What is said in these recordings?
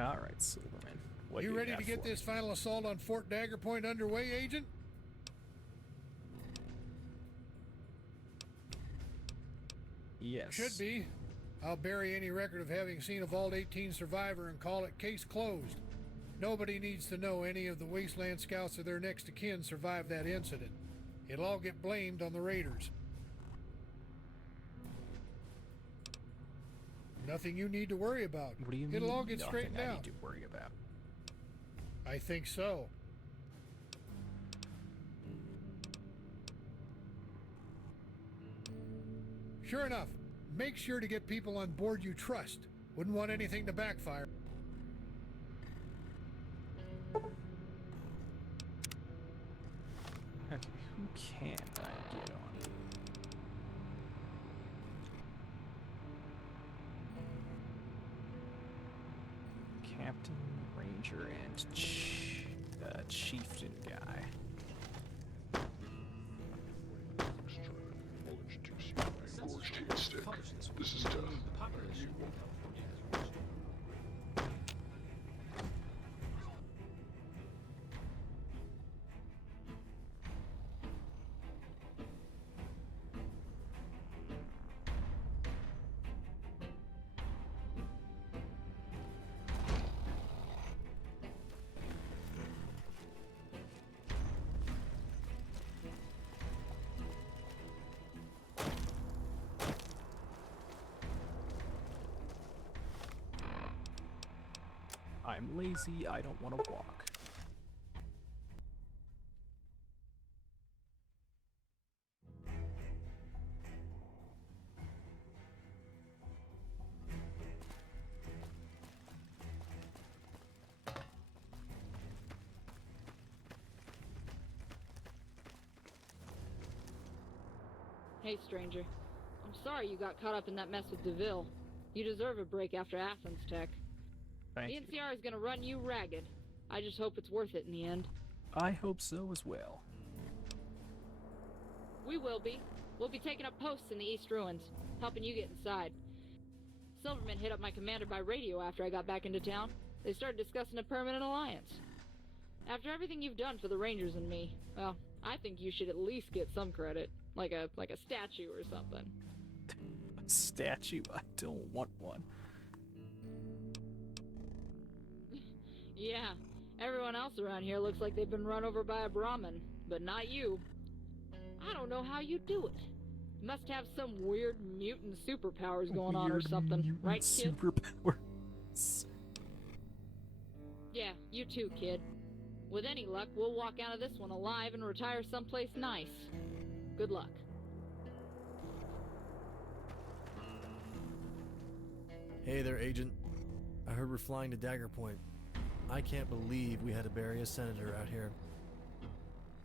All right, Silverman. What You do ready have to get for this me? final assault on Fort Dagger Point underway, Agent? Yes. Should be. I'll bury any record of having seen a Vault 18 survivor and call it case closed. Nobody needs to know any of the Wasteland Scouts or their next of kin survived that incident. It'll all get blamed on the Raiders. Nothing you need to worry about. What do you mean? It'll all get Nothing straightened I out. need to worry about. I think so. Sure enough, make sure to get people on board you trust. Wouldn't want anything to backfire. Okay, who can I get on? Captain, Ranger, and Chieftain guy. Gorged hate stick. This is death. You won't. I'm lazy, I don't want to walk. Hey, stranger. I'm sorry you got caught up in that mess with DeVille. You deserve a break after Athens Tech. Thank The you. NCR is gonna run you ragged. I just hope it's worth it in the end. I hope so as well. We will be. We'll be taking up posts in the East Ruins, helping you get inside. Silverman hit up my commander by radio after I got back into town. They started discussing a permanent alliance. After everything you've done for the Rangers and me, well, I think you should at least get some credit. Like a statue or something. A statue? I don't want one. Yeah, everyone else around here looks like they've been run over by a Brahmin, but not you. I don't know how you do it. You must have some weird mutant superpowers going on or something, right, kid? Superpowers. Yeah, you too, kid. With any luck, we'll walk out of this one alive and retire someplace nice. Good luck. Hey there, Agent. I heard we're flying to Dagger Point. I can't believe we had to bury a senator out here.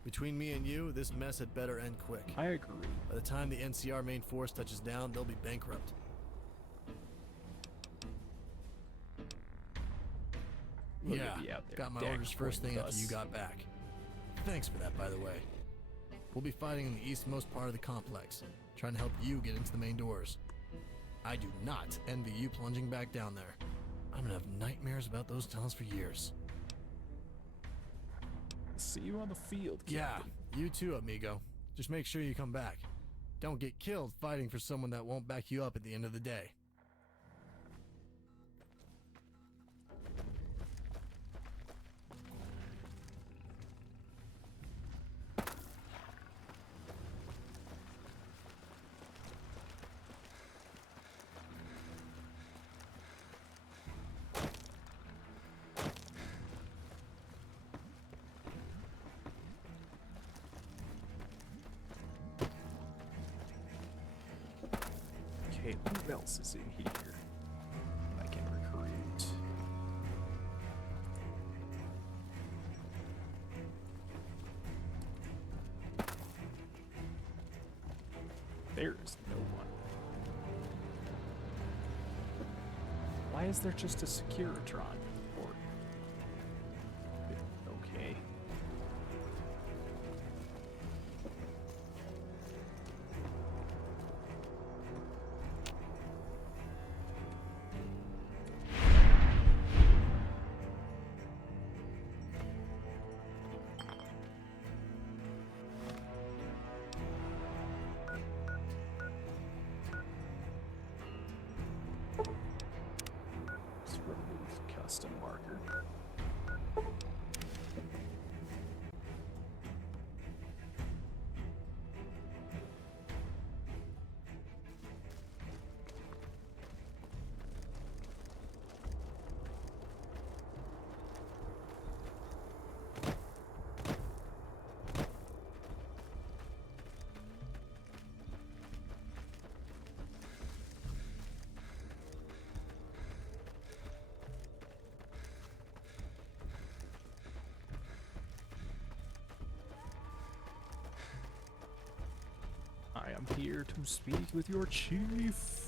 Between me and you, this mess had better end quick. I agree. By the time the NCR main force touches down, they'll be bankrupt. Look Yeah, at you out there, got my Dagger orders first Point thing after thus. you got back. Thanks for that, by the way. We'll be fighting in the eastmost part of the complex, trying to help you get into the main doors. I do not envy you plunging back down there. I'm gonna have nightmares about those tunnels for years. See you on the field, Yeah, Captain. you too, amigo. Just make sure you come back. Don't get killed fighting for someone that won't back you up at the end of the day. Okay, who else is in here I can recruit? There's no one. Why is there just a Securitron? Or... Okay. am here to speak with your chief.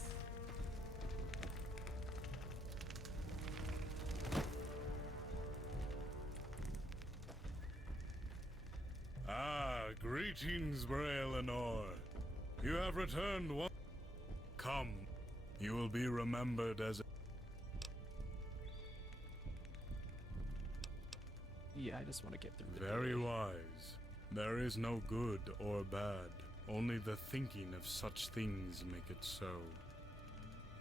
Greetings, Bray Eleanor. You have returned one. Come, you will be remembered as. Yeah, I just want to get through the Very day. wise. There is no good or bad. Only the thinking of such things make it so.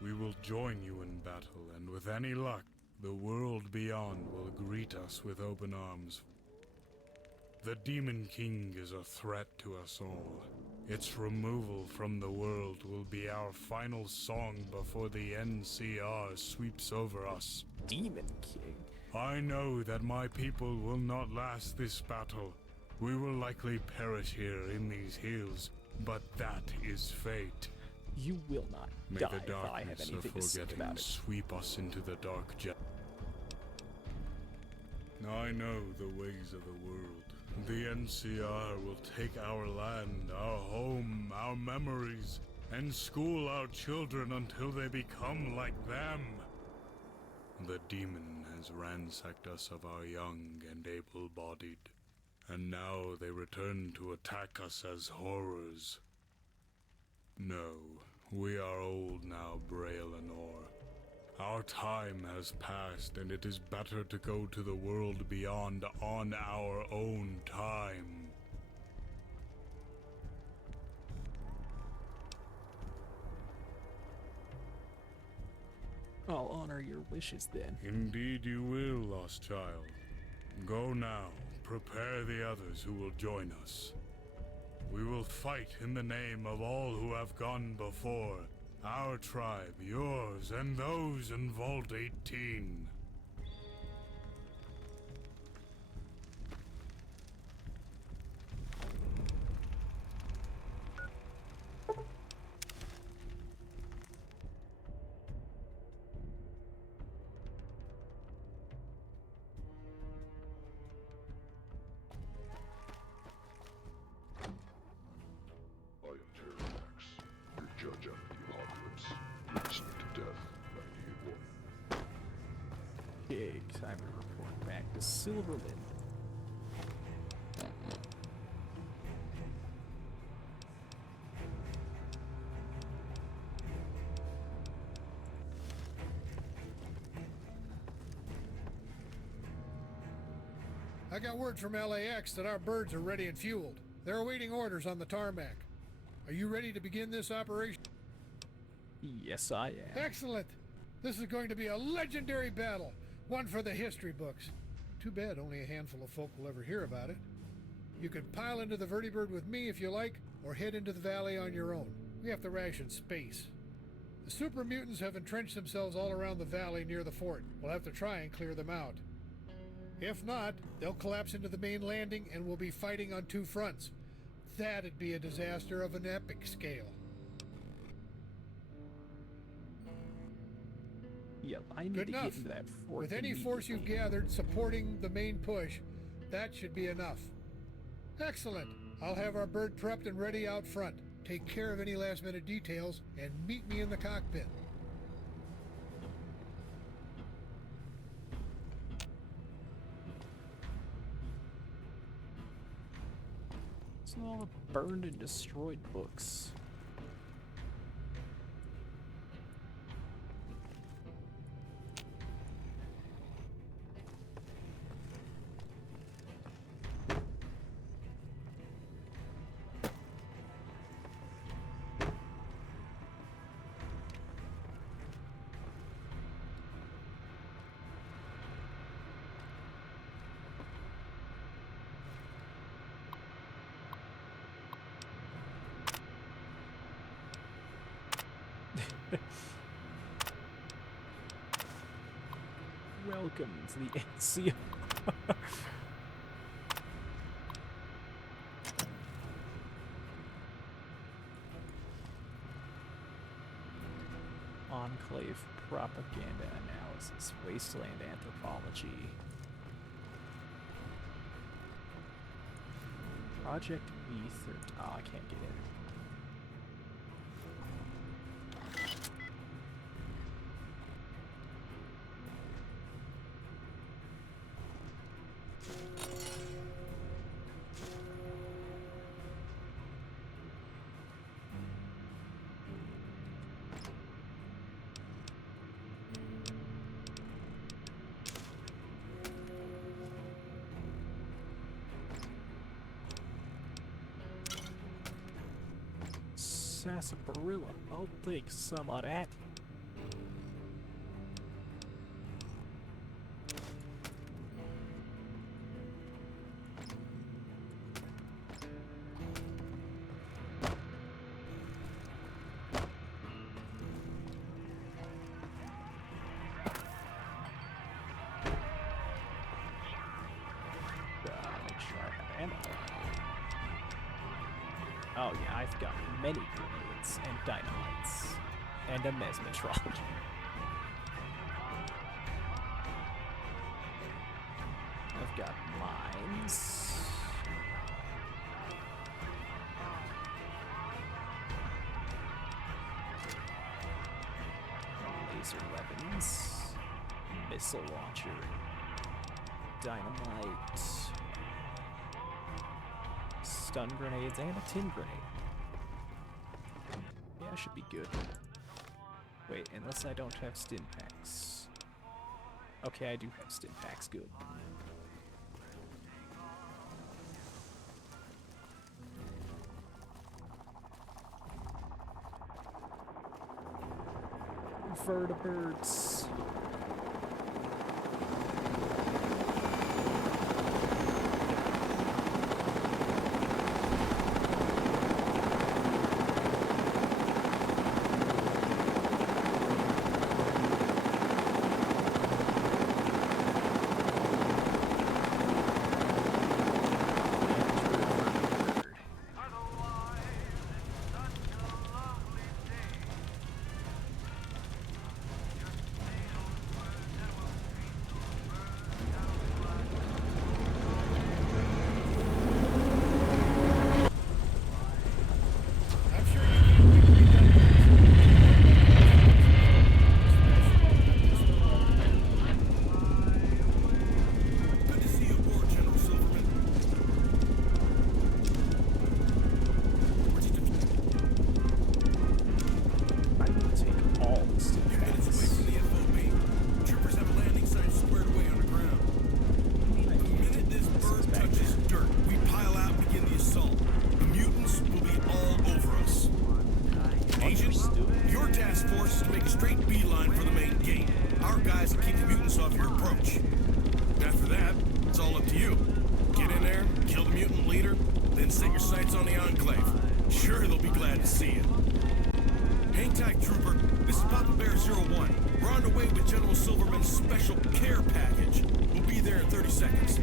We will join you in battle, and with any luck, the world beyond will greet us with open arms. The Demon King is a threat to us all. Its removal from the world will be our final song before the NCR sweeps over us. Demon King? I know that my people will not last this battle. We will likely perish here in these hills, but that is fate. You will not May die the if I have darkness of anything to say forgetting about it. sweep us into the dark I know the ways of the world. The NCR will take our land, our home, our memories, and school our children until they become like them. The demon has ransacked us of our young and able-bodied, and now they return to attack us as horrors. No, we are old now, Bray Eleanor. Our time has passed, and it is better to go to the world beyond on our own time. I'll honor your wishes then. Indeed you will, lost child. Go now, prepare the others who will join us. We will fight in the name of all who have gone before. Our tribe, yours, and those in Vault 18. I am Terramax, your judge after the apocalypse. You're listening to Death 98.1. Okay, time to report back to Silverman. I got word from LAX that our birds are ready and fueled. They're awaiting orders on the tarmac. Are you ready to begin this operation? Yes, I am. Excellent! This is going to be a legendary battle, one for the history books. Too bad only a handful of folk will ever hear about it. You can pile into the vertibird with me if you like, or head into the valley on your own. We have to ration space. The Super-Mutants have entrenched themselves all around the valley near the fort. We'll have to try and clear them out. If not, they'll collapse into the main landing and we'll be fighting on two fronts. That'd be a disaster of an epic scale. Yep, I need Good to enough. get into that fort. With any force you've immediately. gathered supporting the main push, that should be enough. Excellent. I'll have our bird prepped and ready out front. Take care of any last-minute details and meet me in the cockpit. It's all the burned and destroyed books. Welcome to the NCR. Enclave propaganda analysis, wasteland anthropology. Project Ether. Oh, I can't get in. Sarsaparilla. I'll take some of that. Make sure I have ammo. Oh yeah, I've got many grenades and dynamites and a mesmetron. I've got mines. Laser weapons. Missile launcher. Dynamite. Stun grenades and a tin grenade. Yeah, I should be good. Wait, unless I don't have stim packs. Okay, I do have stim packs, good. Vertebrates. I'm sure you can't wait to be done with Good to see you aboard, General Silverman. I will take all the stim Few minutes away packs. from the FOB. Troopers have a landing sign squared away on the ground. The minute this bird touches dirt, we pile out and begin the assault. The mutants will be all over us. Agent, your task force is to make a straight beeline for the main gate. Our guys will keep the mutants off your approach. After that, it's all up to you. Get in there, kill the mutant leader, then set your sights on the Enclave. Sure, they'll be glad to see you. Hang tight, Trooper. This is Papa Bear 01. We're on the way with General Silverman's special care package. We'll be there in 30 seconds.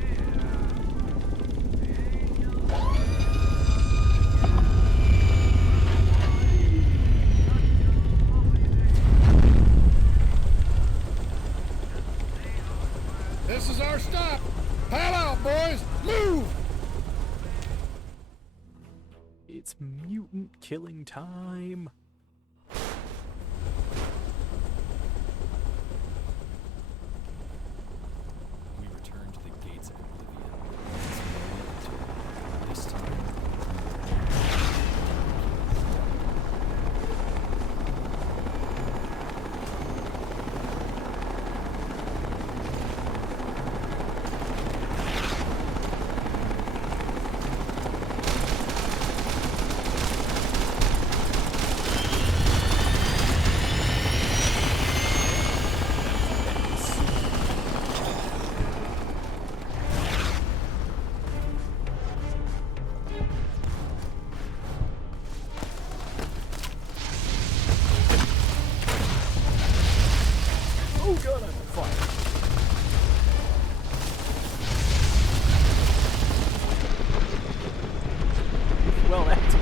This is our stop. Pile out, boys. Move! It's mutant killing time. We return to the gates of Oblivion. This time, Oh god, I'm on fire. Well, that's...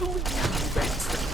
Believe you bastards.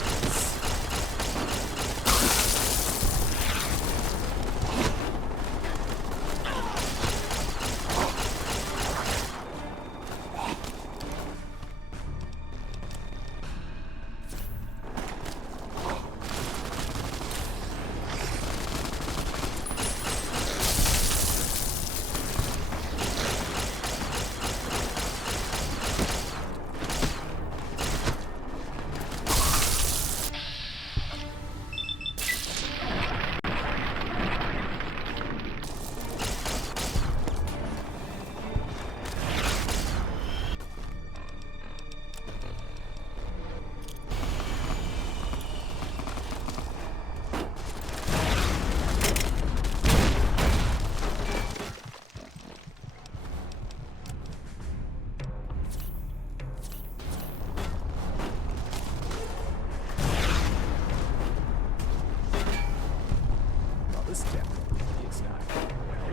Well, this definitely is not going well.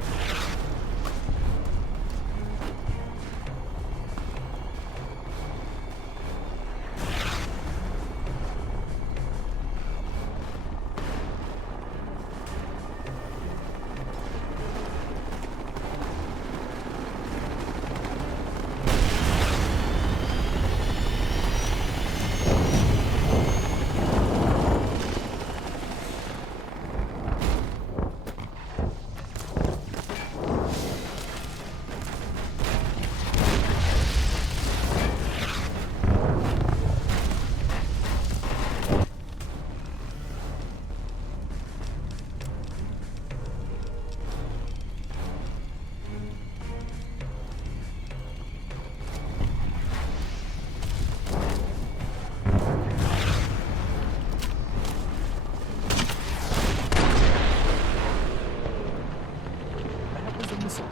That was a missile.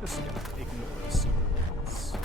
This is gonna ignore the Super-Mutants.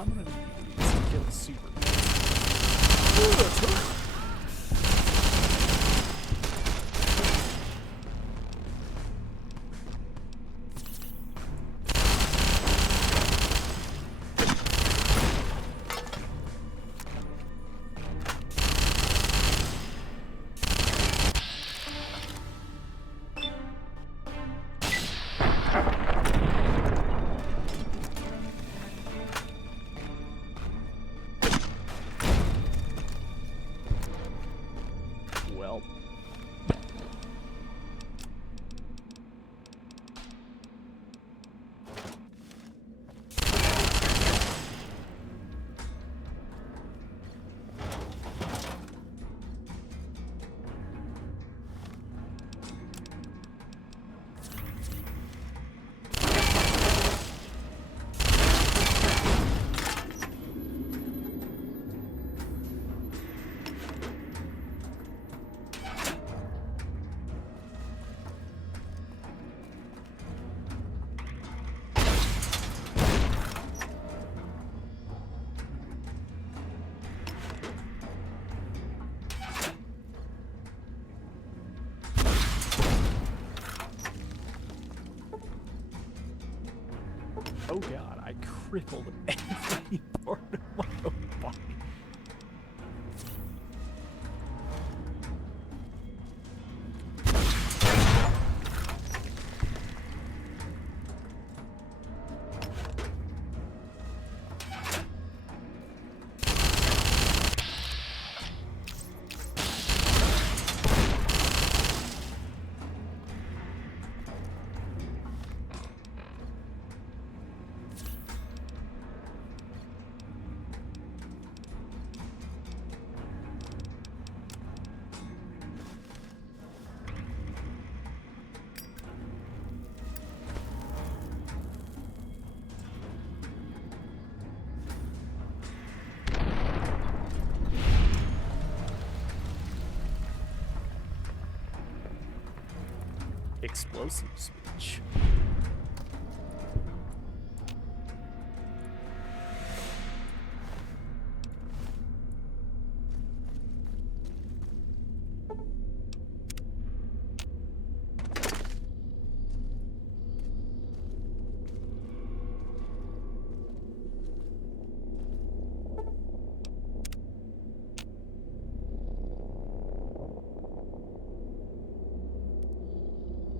I'm gonna need to kill the super. Well. Oh god, I crippled every part of my own body. Explosive speech.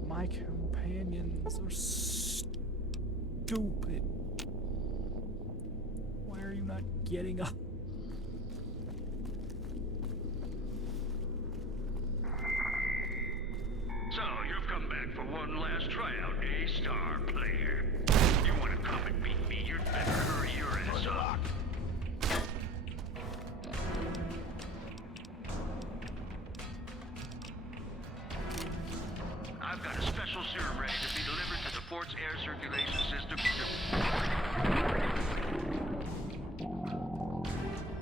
My companions are stupid. Why are you not getting up? So, you've come back for one last tryout, eh, star player? You want to come and beat me, you'd better hurry your ass up. I've got a special serum ready to be delivered to the fort's air circulation system.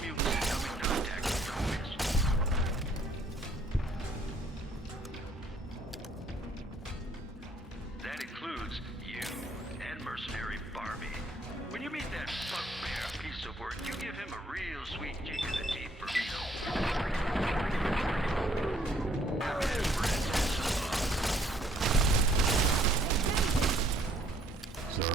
Mutants in coming contact with targets. That includes you and mercenary Barbie. When you meet that bugbear piece of work, you give him a real sweet kick in the teeth for Reno. Sir?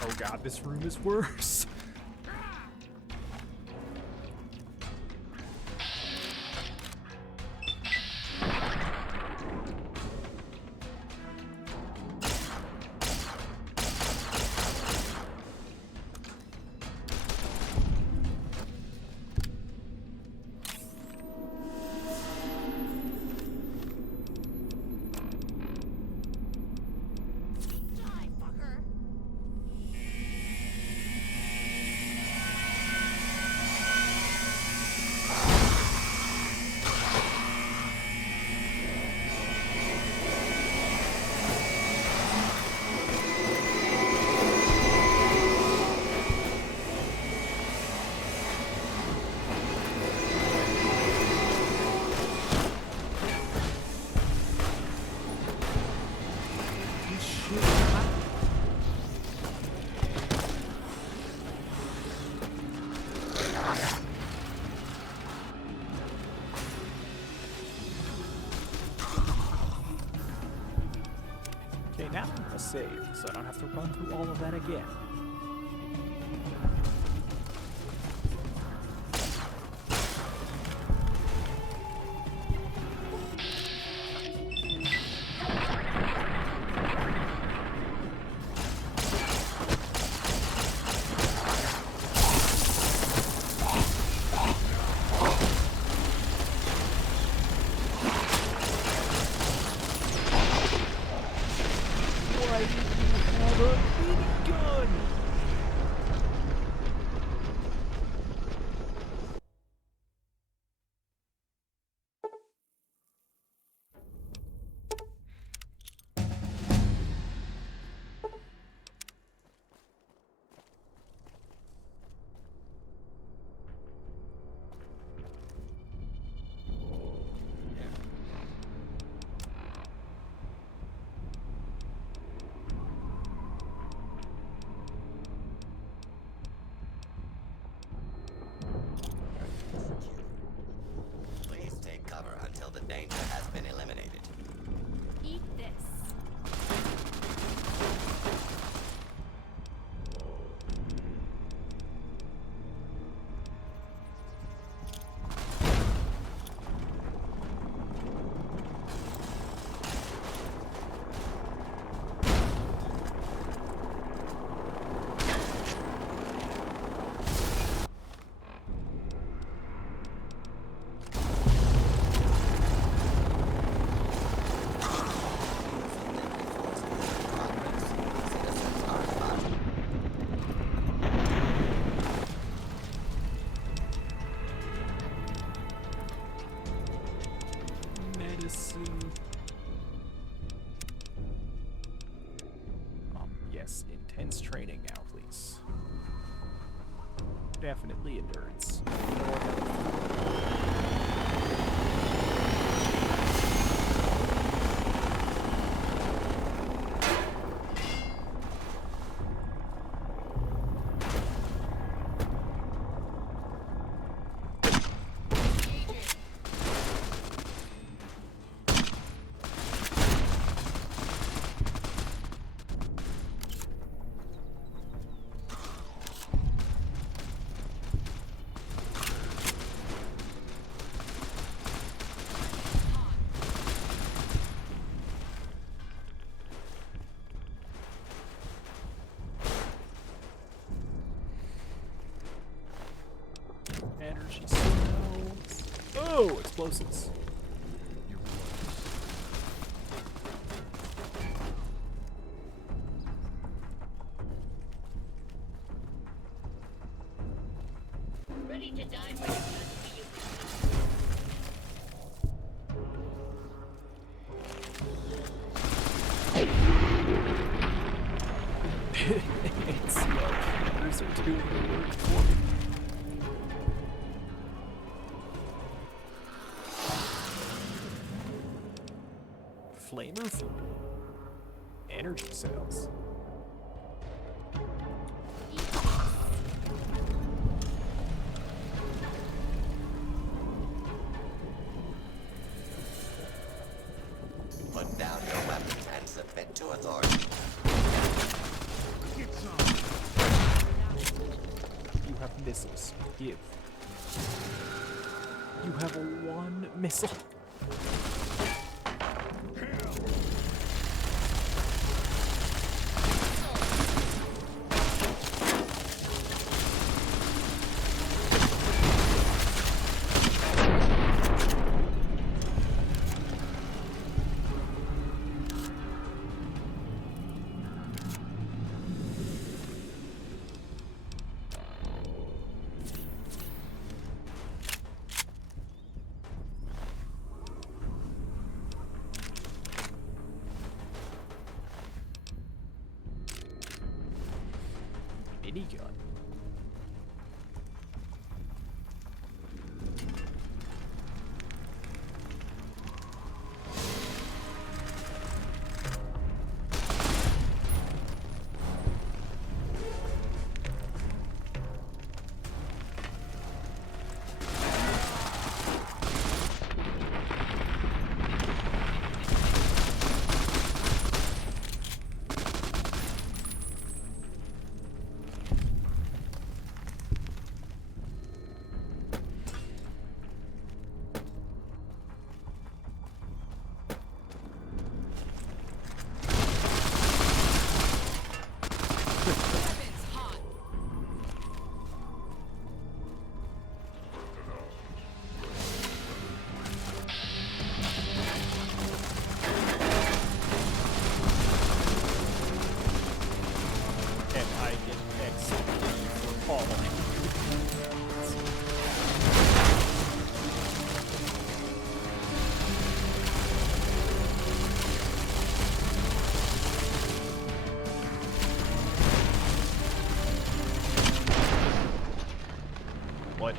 Oh god, this room is worse. Okay, now I'm gonna save, so I don't have to run through all of that again. Why did you have a minigun? Please take cover until the danger has been eliminated. Eat this. Citizens are advised. Medicine. Yes, intense training now, please. Definitely endurance. Energy cells. Oh, explosives. Ready to die for your It's cameras are doing the work for me. Flamer food. Energy cells. Put down your weapons and submit to authority. You have missiles. Give. You have one missile. Minigun. What?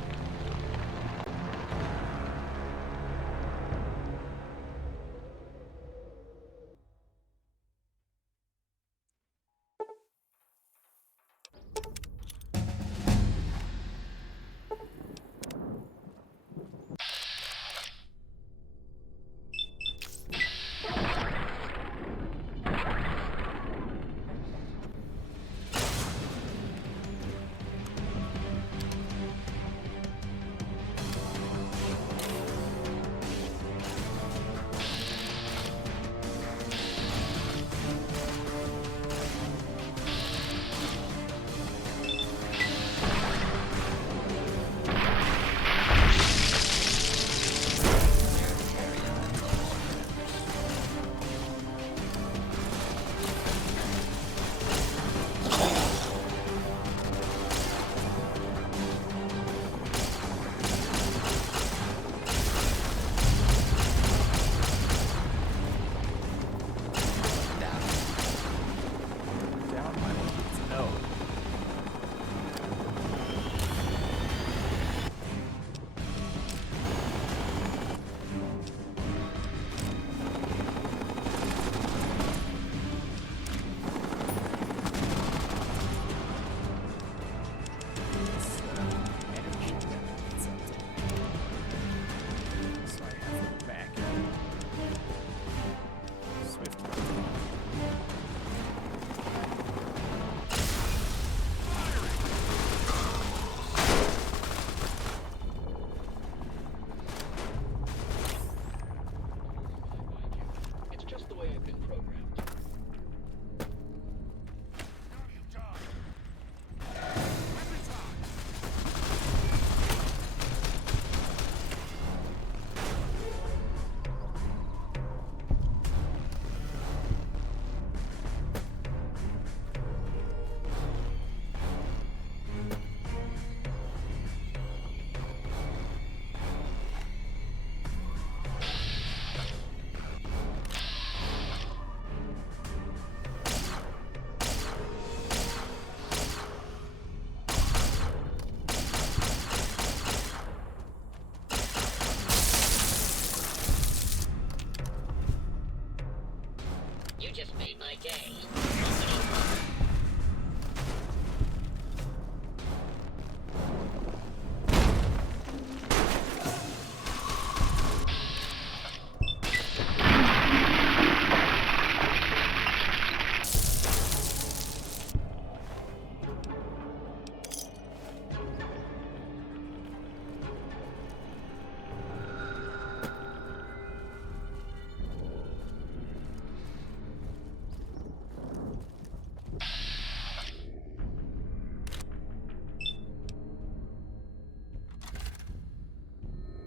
Down my no. Energy weapons. So I have them back. Swift. It's just the way I've been programmed. You just made my day.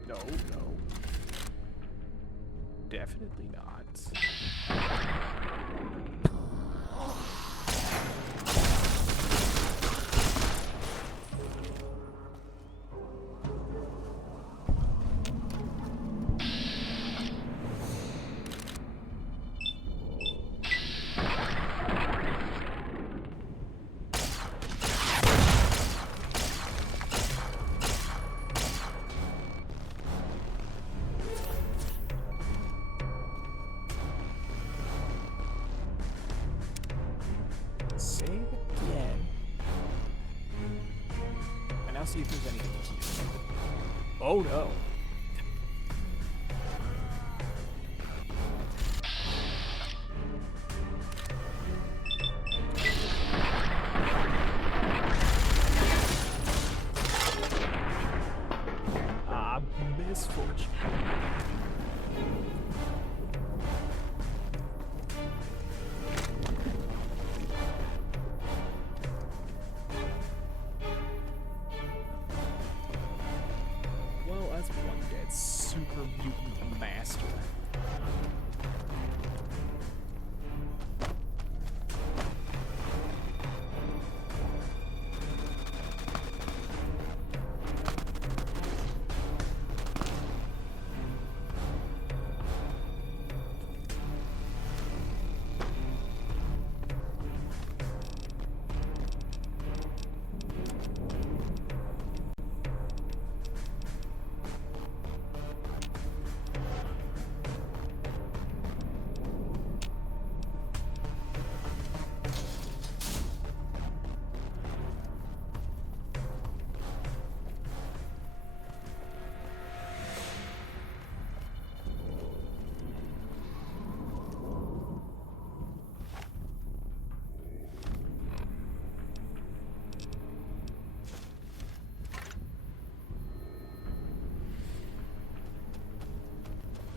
No, no. Definitely not. Save again. And now see if there's anything here. Oh no. Ah, misfortune. Well, that's one dead super-mutant master.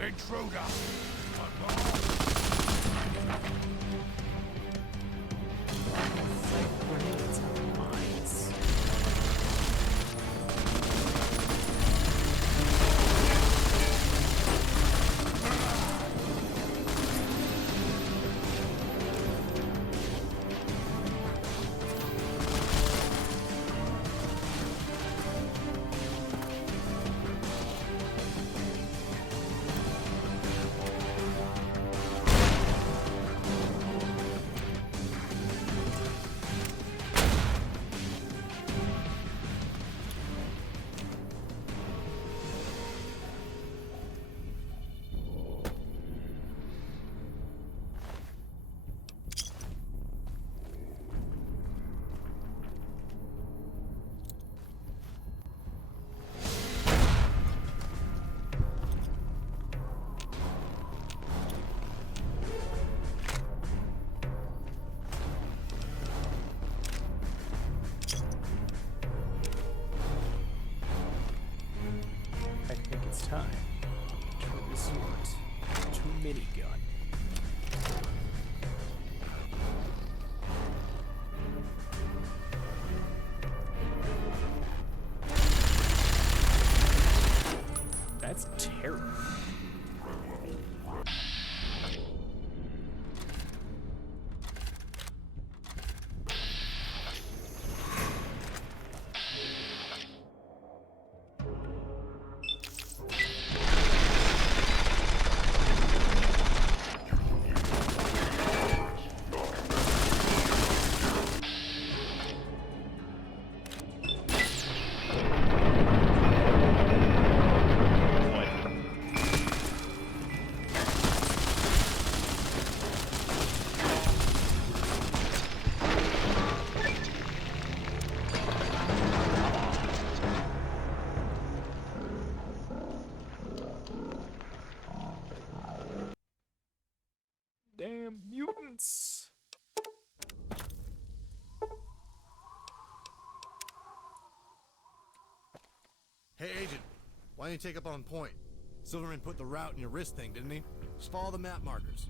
Intruder! Grenades have mines. I think it's time to resort to minigun. That's terrible. Damn mutants! Hey, Agent. Why didn't you take up on point? Silverman put the route in your wrist thing, didn't he? Just follow the map markers.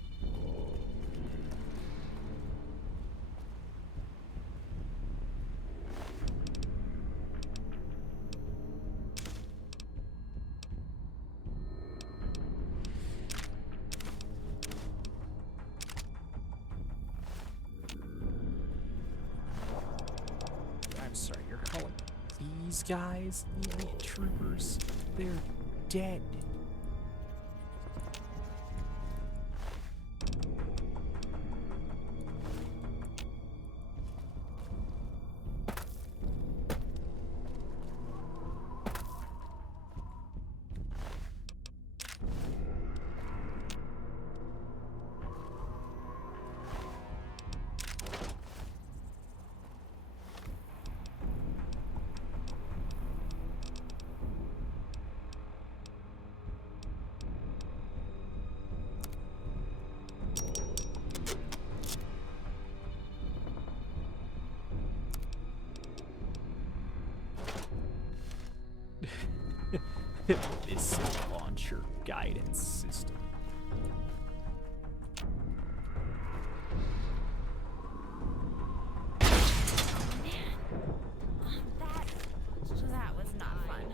I'm sorry, you're calling these guys the elite troopers? They're dead. Missile launcher guidance system. That was not fun.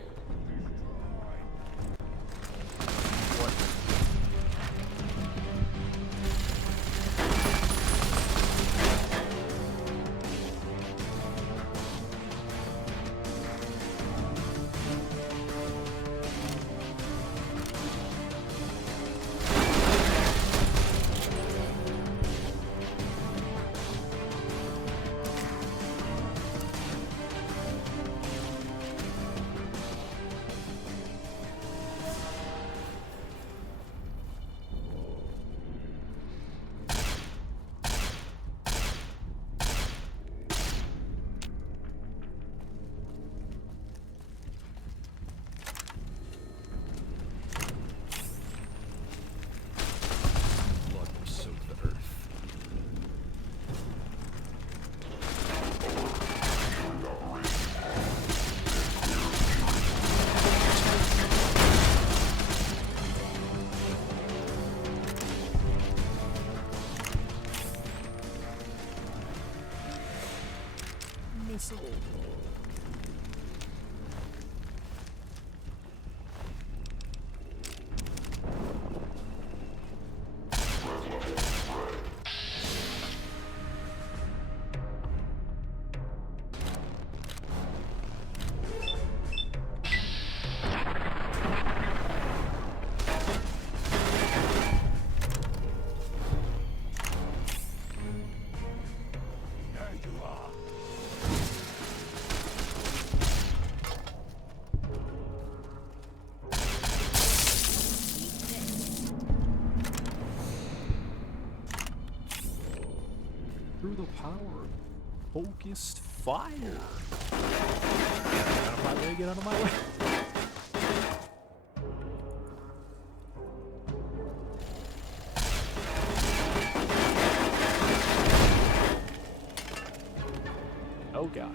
power of focused fire. Get out of my way, get out of my way. Oh god.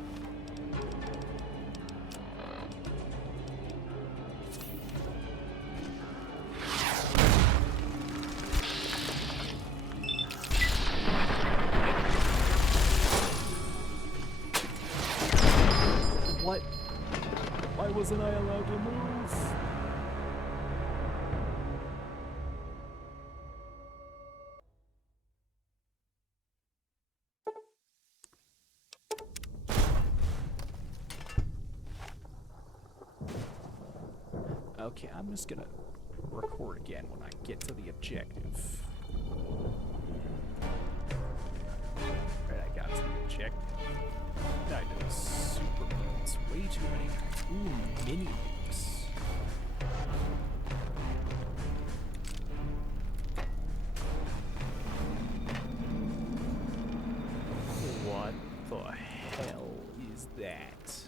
What? Why wasn't I allowed to move? Okay, I'm just gonna record again when I get to the objective. Right, I got to the objective. Died to the Super-Mutants way too many times. Ooh, mini nukes. What the hell is that?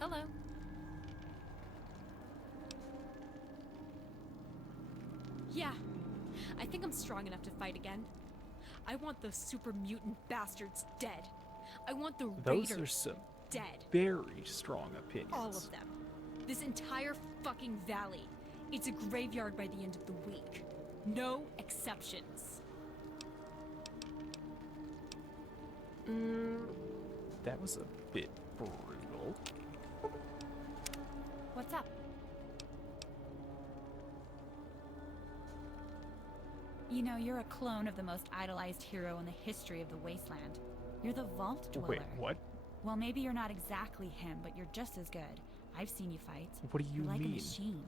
Hello. Yeah, I think I'm strong enough to fight again. I want those super-mutant bastards dead. I want the Those Raiders are some dead. very strong opinions. All of them. This entire fucking valley. It's a graveyard by the end of the week. No exceptions. That was a bit brutal. What's up? You know, you're a clone of the most idolized hero in the history of the Wasteland. You're the Vault Dweller. Wait, what? Well, maybe you're not exactly him, but you're just as good. I've seen you fight. What do you You're like mean? a machine.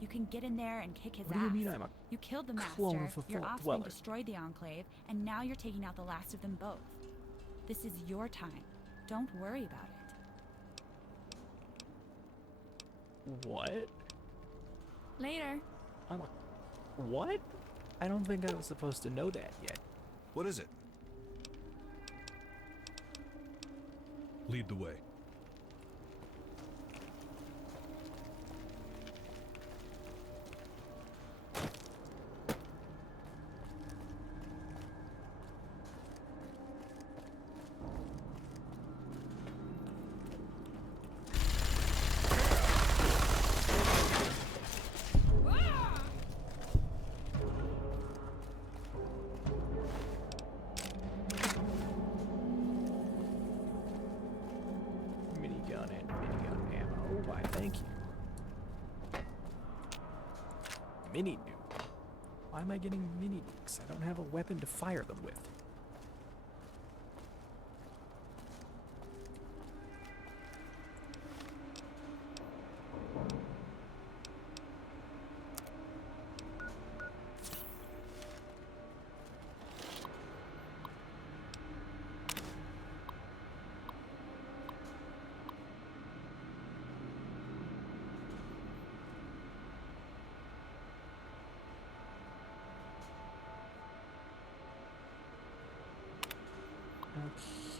You can get in there and kick his What ass. do you mean I'm a You killed the clone Master, of a your Vault offspring Dweller? destroyed the Enclave, and now you're taking out the last of them both. This is your time. Don't worry about it. What? Later. I'm a... What? I don't think I was supposed to know that yet. What is it? Lead the way. Minigun and minigun ammo. Oh, why, thank you. Mini nuke. Why am I getting mini nukes? I don't have a weapon to fire them with.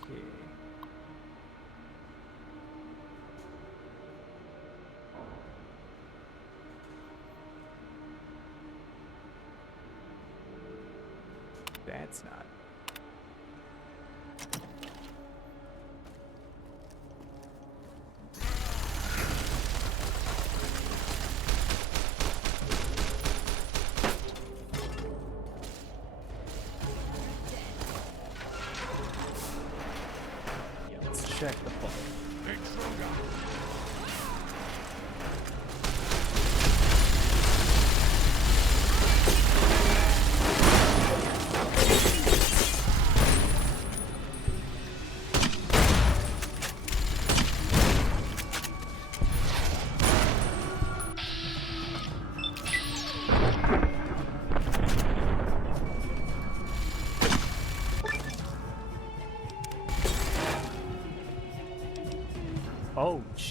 Okay. That's not. Yeah, let's check the bug.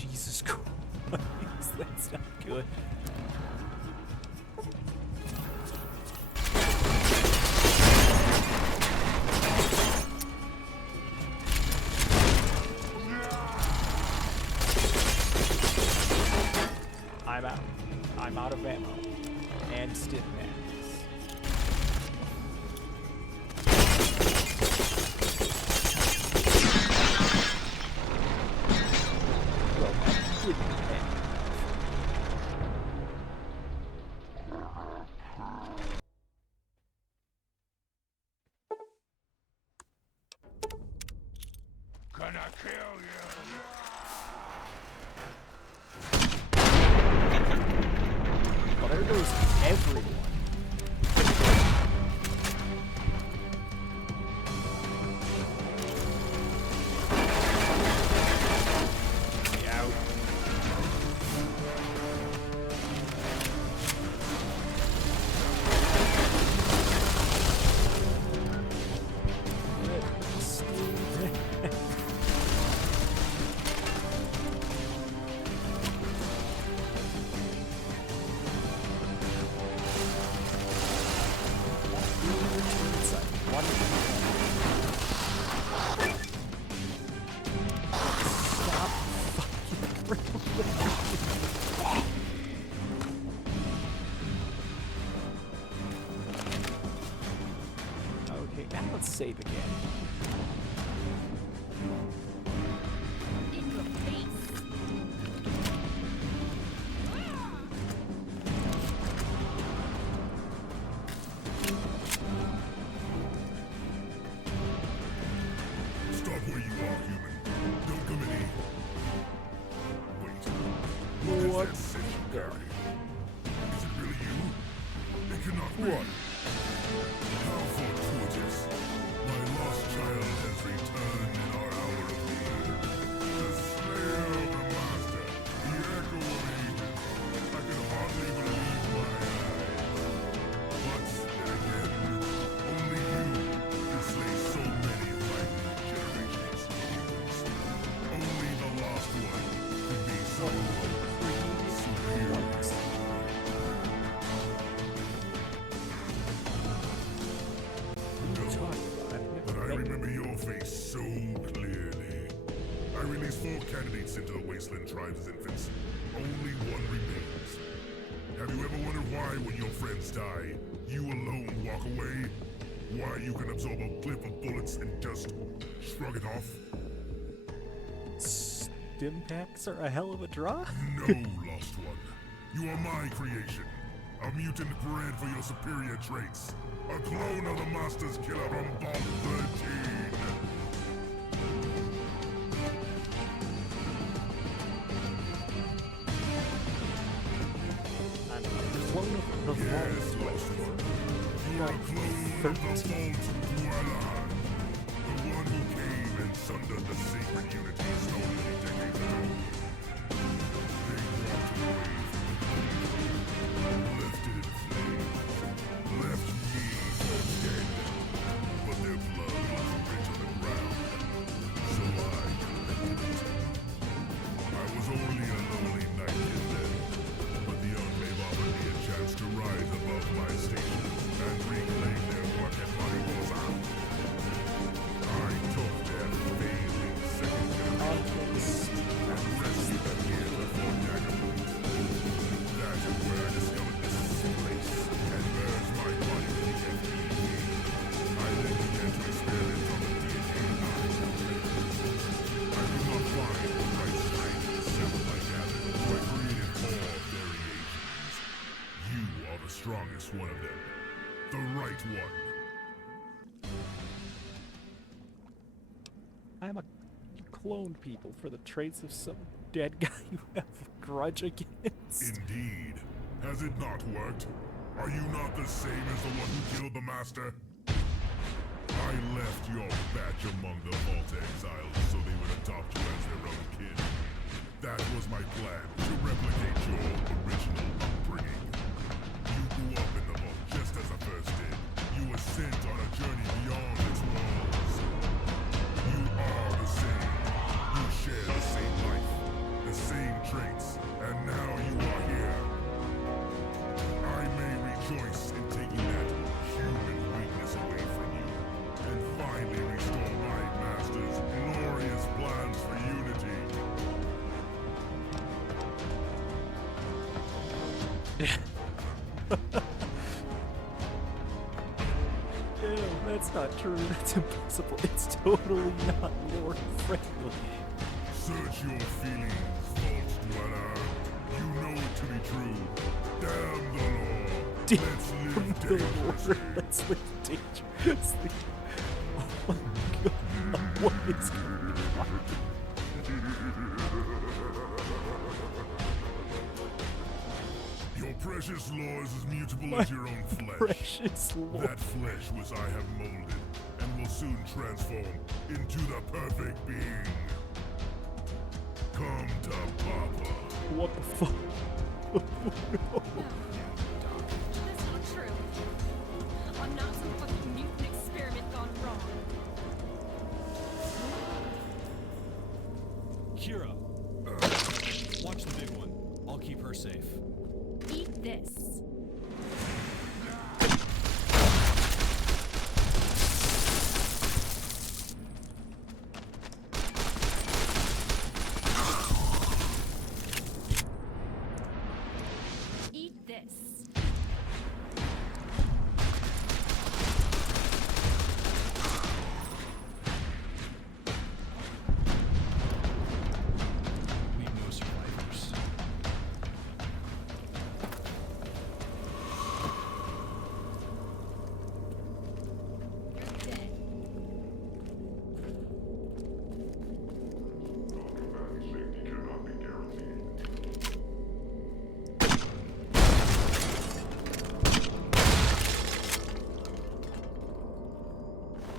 Jesus Christ, that's not good. I'm out. I'm out of ammo. And stim packs. Well, that didn't end. Gonna kill you! Well, there goes everyone. Get out. Okay, now let's save again. In your face. Stop where you are, human. Don't come in here. Wait. What is that scent you carry? Is it really you? It cannot be. What? How fortuitous. My lost child has returned in our hour of need. The slayer of the master. The echo of ages. I can hardly believe my eyes. But then again, only you can slay so many of my generation's humans. Only the lost one could be so superior. But I remember your face so clearly. I released 4 candidates into the Wasteland tribes as infants. Only one remains. Have you ever wondered why, when your friends die, you alone walk away? Why you can absorb a cliff of bullets and just shrug it off? Stim packs are a hell of a draw? No, lost one. You are my creation. A mutant bred for your superior traits. A clone of the Master's killer from Vault 13. I'm a clone of the Yes, Vault. lost one. You are a clone of the Vault Dweller. The one who came and sundered the sacred unity so many decades ago. They walked away from the left it in flames, left me for dead. But their blood was rich on the ground, so I collected it. I was only a lonely knight then, but the Enclave offered me a chance to rise above my station and reclaim their work at Mariposa. I took their failing second generation and rescued them here before Daggerwood. That is where I discovered this place and merged my body with the FDE. I then began to experiment on the DNA knowledge of records. I could not find the right strain of the sample I gathered, so I created 4 variations. You are the strongest one of them. The right one. I'm a cloned people for the traits of some dead guy you have a grudge against. Indeed. Has it not worked? Are you not the same as the one who killed the Master? I left your batch among the Vault exiles so they would adopt you as their own kin. That was my plan, to replicate your original upbringing. You grew up in the Vault just as the first did. You were sent on a journey beyond its walls. You are the same. You share the same life, the same Ew, that's not true. That's impossible. It's totally not Lord friendly. Search your feelings, false dweller. You know it to be true. Damn the law. Let's live dangerously. Let's live dangerously. Oh my god. What is going on? Your precious law is as mutable My as your own flesh. precious Lord. That flesh which I have molded and will soon transform into the perfect being. Come to Papa. What the fuck? Oh, no. That's not true. I'm not some fucking mutant experiment gone wrong. Kira, watch the big one. I'll keep her safe. Eat this. Eat this. Leave no survivors. You're dead. Safety cannot be guaranteed.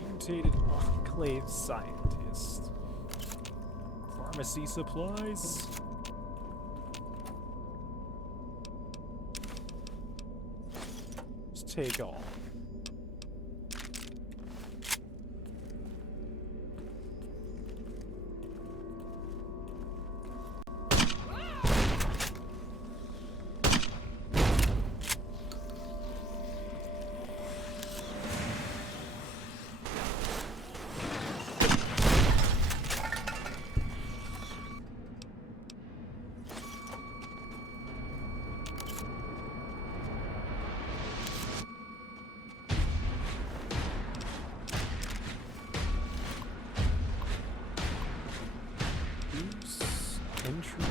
Mutated Enclave scientist. Pharmacy supplies. Just take all. Use entry.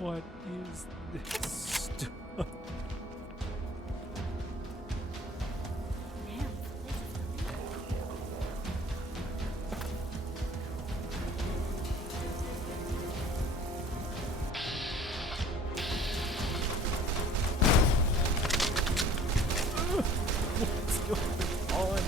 What is this stuff? What's going on?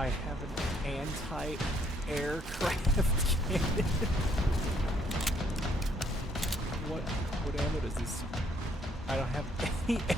I have an anti-aircraft cannon. What ammo does this? I don't have any ammo.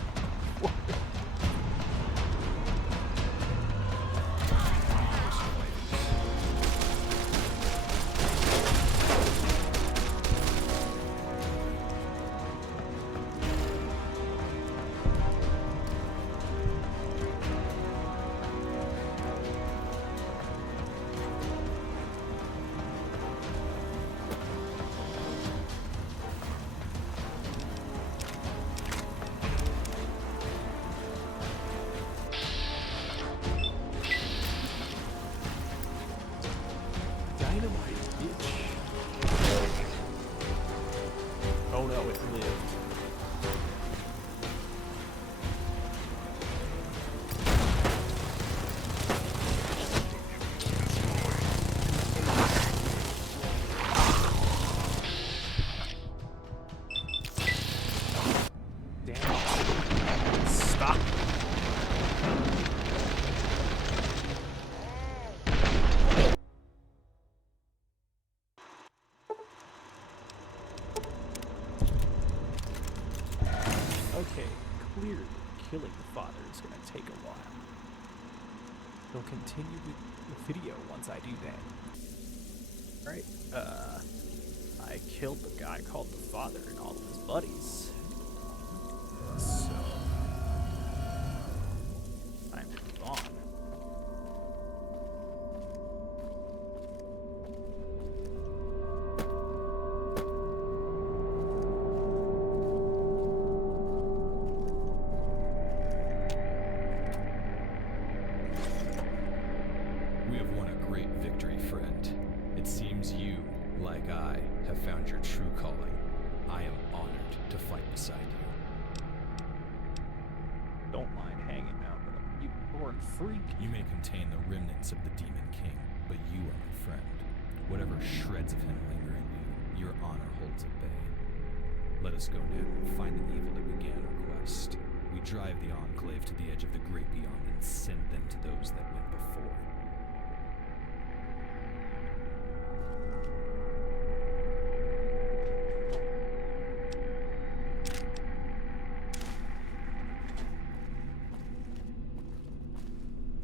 Oh no, it lived. Damn it. Stop. Okay, clearly killing the father is going to take a while. He'll continue the video once I do that. Alright, I killed the guy called the father and all of his buddies. So, time to move on. We have won a great victory, friend. It seems you, like I, have found your true calling. I am honored to fight beside you. Don't mind hanging out with a mutant-born freak. You may contain the remnants of the Demon King, but you are my friend. Whatever shreds of him linger in you, your honor holds at bay. Let us go now and find the evil that began our quest. We drive the Enclave to the edge of the great beyond and send them to those that went before.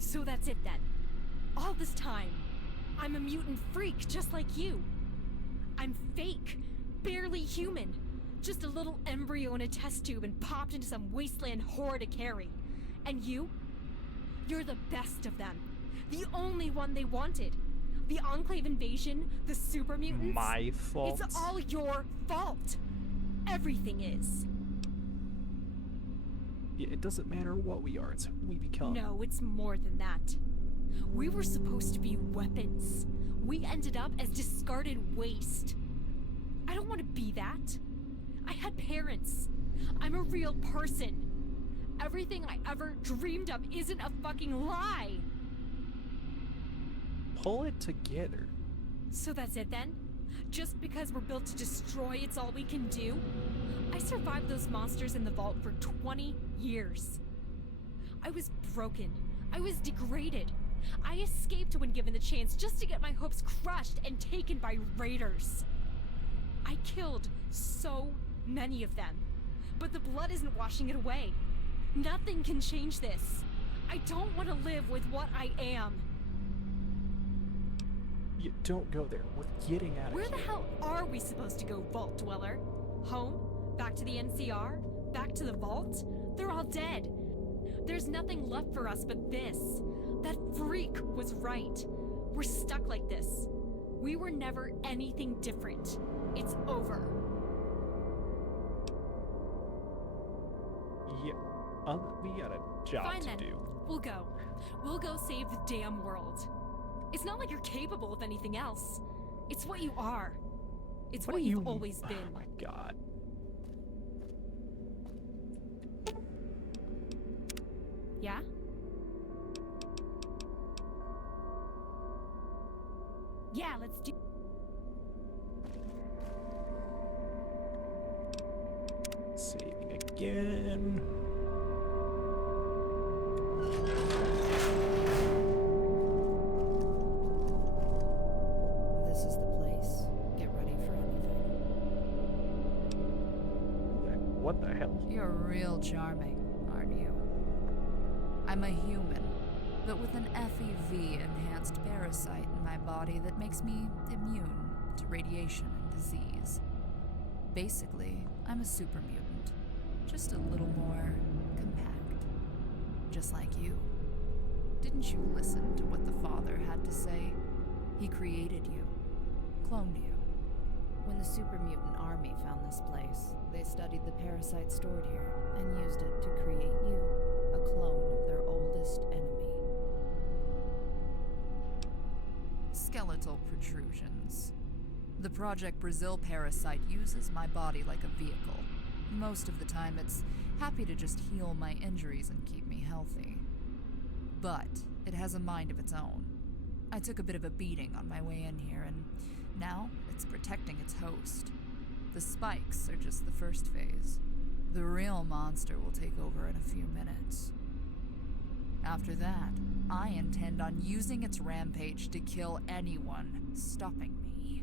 So that's it then. All this time, I'm a mutant freak just like you. I'm fake, barely human. Just a little embryo in a test tube and popped into some wasteland whore to carry. And you? You're the best of them. The only one they wanted. The Enclave invasion, the Super-Mutants. My fault? It's all your fault. Everything is. Yeah, it doesn't matter what we are, it's who we become. No, it's more than that. We were supposed to be weapons. We ended up as discarded waste. I don't want to be that. I had parents. I'm a real person. Everything I ever dreamed of isn't a fucking lie. Pull it together. So that's it then? Just because we're built to destroy, it's all we can do? I survived those monsters in the vault for 20 years. I was broken. I was degraded. I escaped when given the chance just to get my hopes crushed and taken by raiders. I killed so many of them, but the blood isn't washing it away. Nothing can change this. I don't want to live with what I am. You don't go there. We're getting out of here. Where the hell are we supposed to go, Vault Dweller? Home? Back to the NCR? Back to the Vault? They're all dead. There's nothing left for us but this. That freak was right. We're stuck like this. We were never anything different. It's over. Yeah, we got a job Fine to then. do. We'll go. We'll go save the damn world. It's not like you're capable of anything else. It's what you are. It's what you've always been. Oh my god. Yeah? Yeah, let's do. Saving again. what the hell? You're real charming, aren't you? I'm a human, but with an FEV-enhanced parasite in my body that makes me immune to radiation and disease. Basically, I'm a super-mutant, just a little more compact. Just like you. Didn't you listen to what the Father had to say? He created you, cloned you. When the super-mutant army found this place, they studied the parasite stored here and used it to create you, a clone of their oldest enemy. Skeletal protrusions. The Project Brazil parasite uses my body like a vehicle. Most of the time, it's happy to just heal my injuries and keep me healthy. But it has a mind of its own. I took a bit of a beating on my way in here, and now it's protecting its host. The spikes are just the first phase. The real monster will take over in a few minutes. After that, I intend on using its rampage to kill anyone stopping me.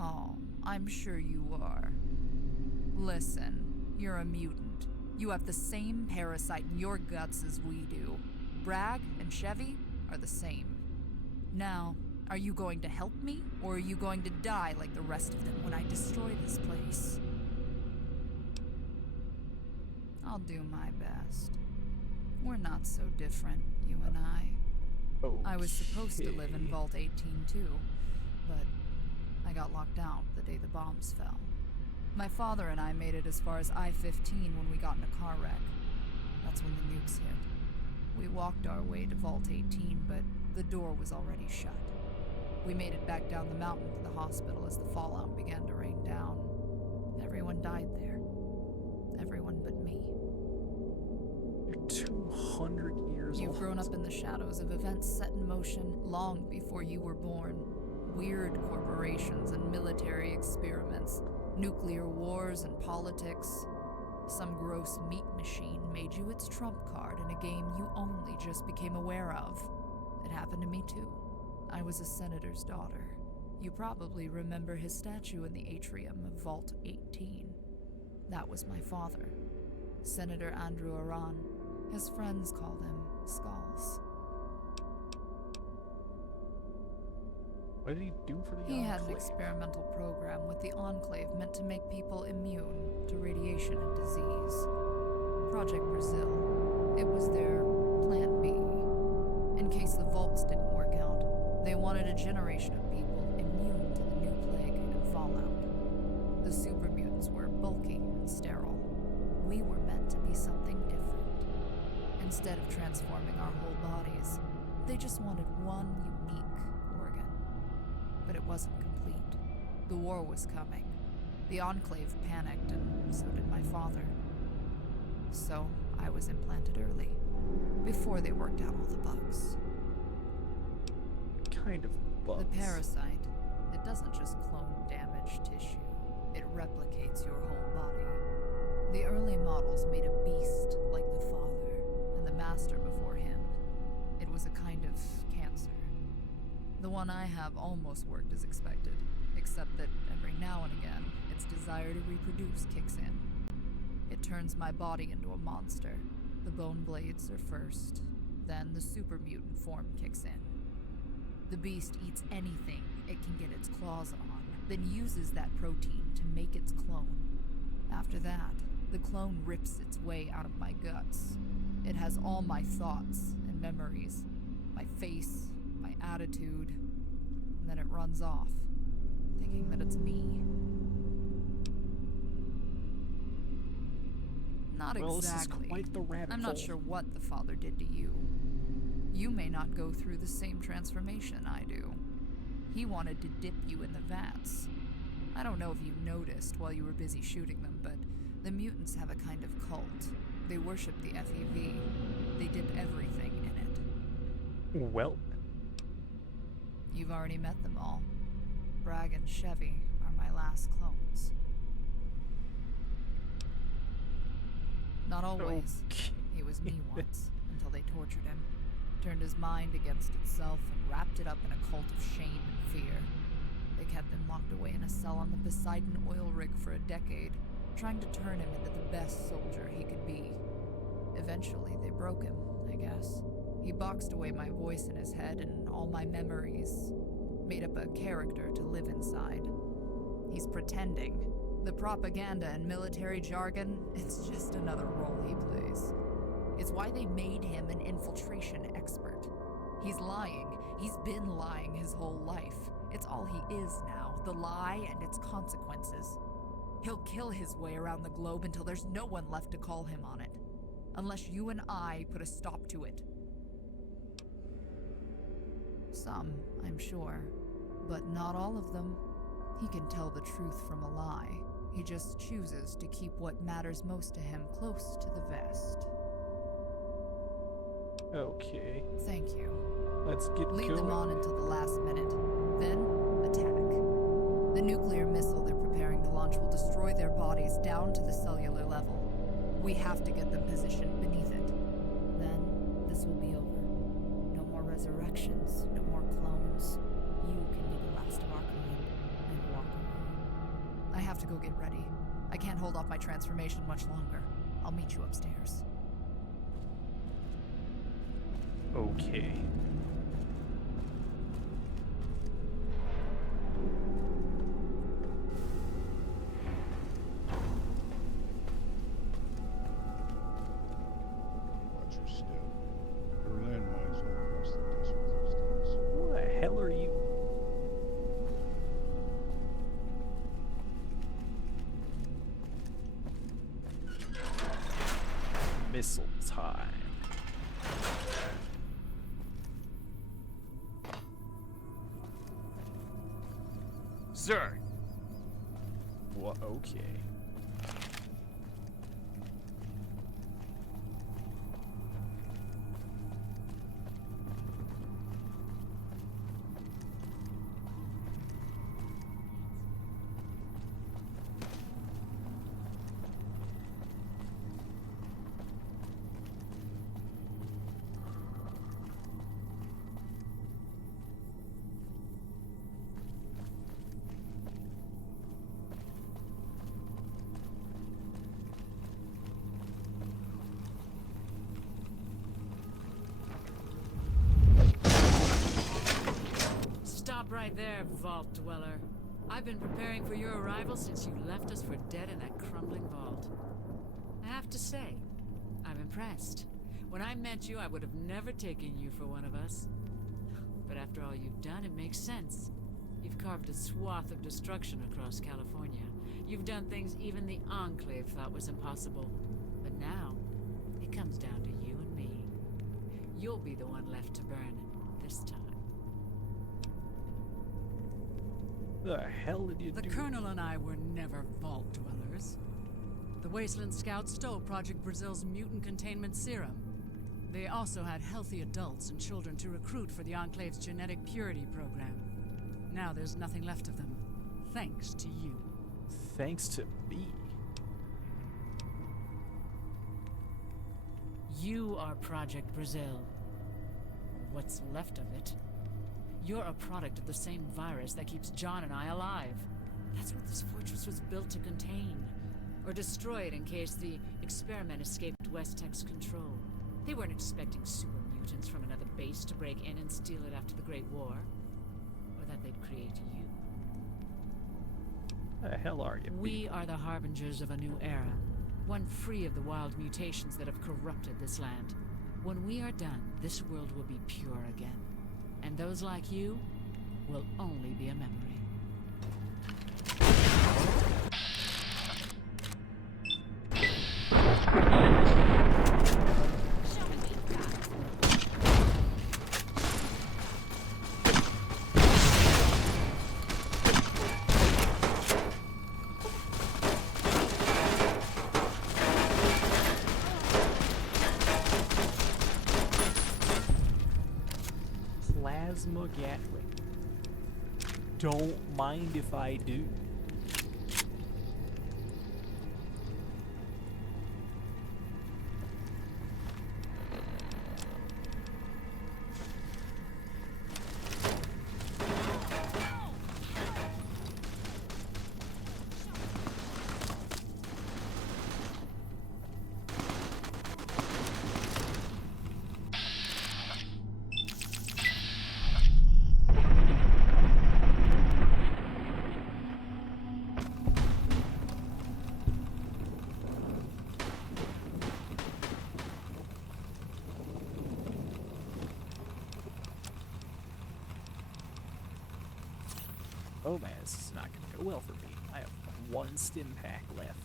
Oh, I'm sure you are. Listen, you're a mutant. You have the same parasite in your guts as we do. Bragg and Chevy are the same. Now, are you going to help me, or are you going to die like the rest of them when I destroy this place? I'll do my best. We're not so different, you and I. Okay. I was supposed to live in Vault 18 too, but I got locked out the day the bombs fell. My father and I made it as far as I-15 when we got in a car wreck. That's when the nukes hit. We walked our way to Vault 18, but the door was already shut. We made it back down the mountain to the hospital as the fallout began to rain down. Everyone died there. Everyone but me. You're 200 years old. You've grown up in the shadows of events set in motion long before you were born. Weird corporations and military experiments, nuclear wars and politics. Some gross meat machine made you its trump card in a game you only just became aware of. It happened to me too. I was a senator's daughter. You probably remember his statue in the atrium of Vault 18. That was my father, Senator Andrew Aran. His friends called him Skulls. What did he do for the He Enclave? had an experimental program with the Enclave meant to make people immune to radiation and disease. Project Brazil. It was their plan B. In case the vaults didn't work out, they wanted a generation of people immune to the new plague and fallout. The super-mutants were bulky and sterile. We were meant to be something different. Instead of transforming our whole bodies, they just wanted one unique organ. But it wasn't complete. The war was coming. The Enclave panicked, and so did my father. So I was implanted early, before they worked out all the bugs. Kind of bugs. The parasite, it doesn't just clone damaged tissue. It replicates your whole body. The early models made a beast like the father, and the master before him. It was a kind of cancer. The one I have almost worked as expected, except that every now and again, its desire to reproduce kicks in. It turns my body into a monster. The bone blades are first, then the super-mutant form kicks in. The beast eats anything it can get its claws on, then uses that protein to make its clone. After that, the clone rips its way out of my guts. It has all my thoughts and memories, my face, my attitude, and then it runs off, thinking that it's me. Not well, exactly. This is quite the rabbit I'm not hole. sure what the father did to you. You may not go through the same transformation I do. He wanted to dip you in the vats. I don't know if you noticed while you were busy shooting them, but the mutants have a kind of cult. They worship the FEV. They dip everything in it. Well, You've already met them all. Bragg and Chevy are my last clones. Not always. Okay. He was me once, until they tortured him. turned his mind against itself and wrapped it up in a cult of shame and fear. They kept him locked away in a cell on the Poseidon oil rig for a decade, trying to turn him into the best soldier he could be. Eventually, they broke him, I guess. He boxed away my voice in his head and all my memories, made up a character to live inside. He's pretending. The propaganda and military jargon, it's just another role he plays. It's why they made him an infiltration expert. He's lying. He's been lying his whole life. It's all he is now, the lie and its consequences. He'll kill his way around the globe until there's no one left to call him on it. Unless you and I put a stop to it. Some, I'm sure, but not all of them. He can tell the truth from a lie. He just chooses to keep what matters most to him close to the vest. Okay. Thank you. Let's get Lead going. them on until the last minute. Then, attack. The nuclear missile they're preparing to launch will destroy their bodies down to the cellular level. We have to get them positioned beneath it. Then, this will be over. No more resurrections, no more clones. You can be the last of our kind and walk away. I have to go get ready. I can't hold off my transformation much longer. I'll meet you upstairs. Okay. Watch your step. There are landmines all across the desert these days. Who the hell are you? Missile time. Sir! What? Okay. Stop right there, Vault Dweller. I've been preparing for your arrival since you left us for dead in that crumbling vault. I have to say, I'm impressed. When I met you, I would have never taken you for one of us. But after all you've done, it makes sense. You've carved a swath of destruction across California. You've done things even the Enclave thought was impossible. But now, it comes down to you and me. You'll be the one left to burn this time. The hell did you do? The Colonel and I were never vault dwellers. The Wasteland Scouts stole Project Brazil's mutant containment serum. They also had healthy adults and children to recruit for the Enclave's genetic purity program. Now there's nothing left of them, thanks to you. Thanks to me. You are Project Brazil. What's left of it. You're a product of the same virus that keeps John and I alive. That's what this fortress was built to contain. Or destroy it in case the experiment escaped West Tech's control. They weren't expecting super-mutants from another base to break in and steal it after the Great War. Or that they'd create you. The hell are you? We are the harbingers of a new era. One free of the wild mutations that have corrupted this land. When we are done, this world will be pure again. And those like you will only be a memory. Plasma Gatling. Don't mind if I do. Oh man, this is not going to go well for me. I have one stim pack left.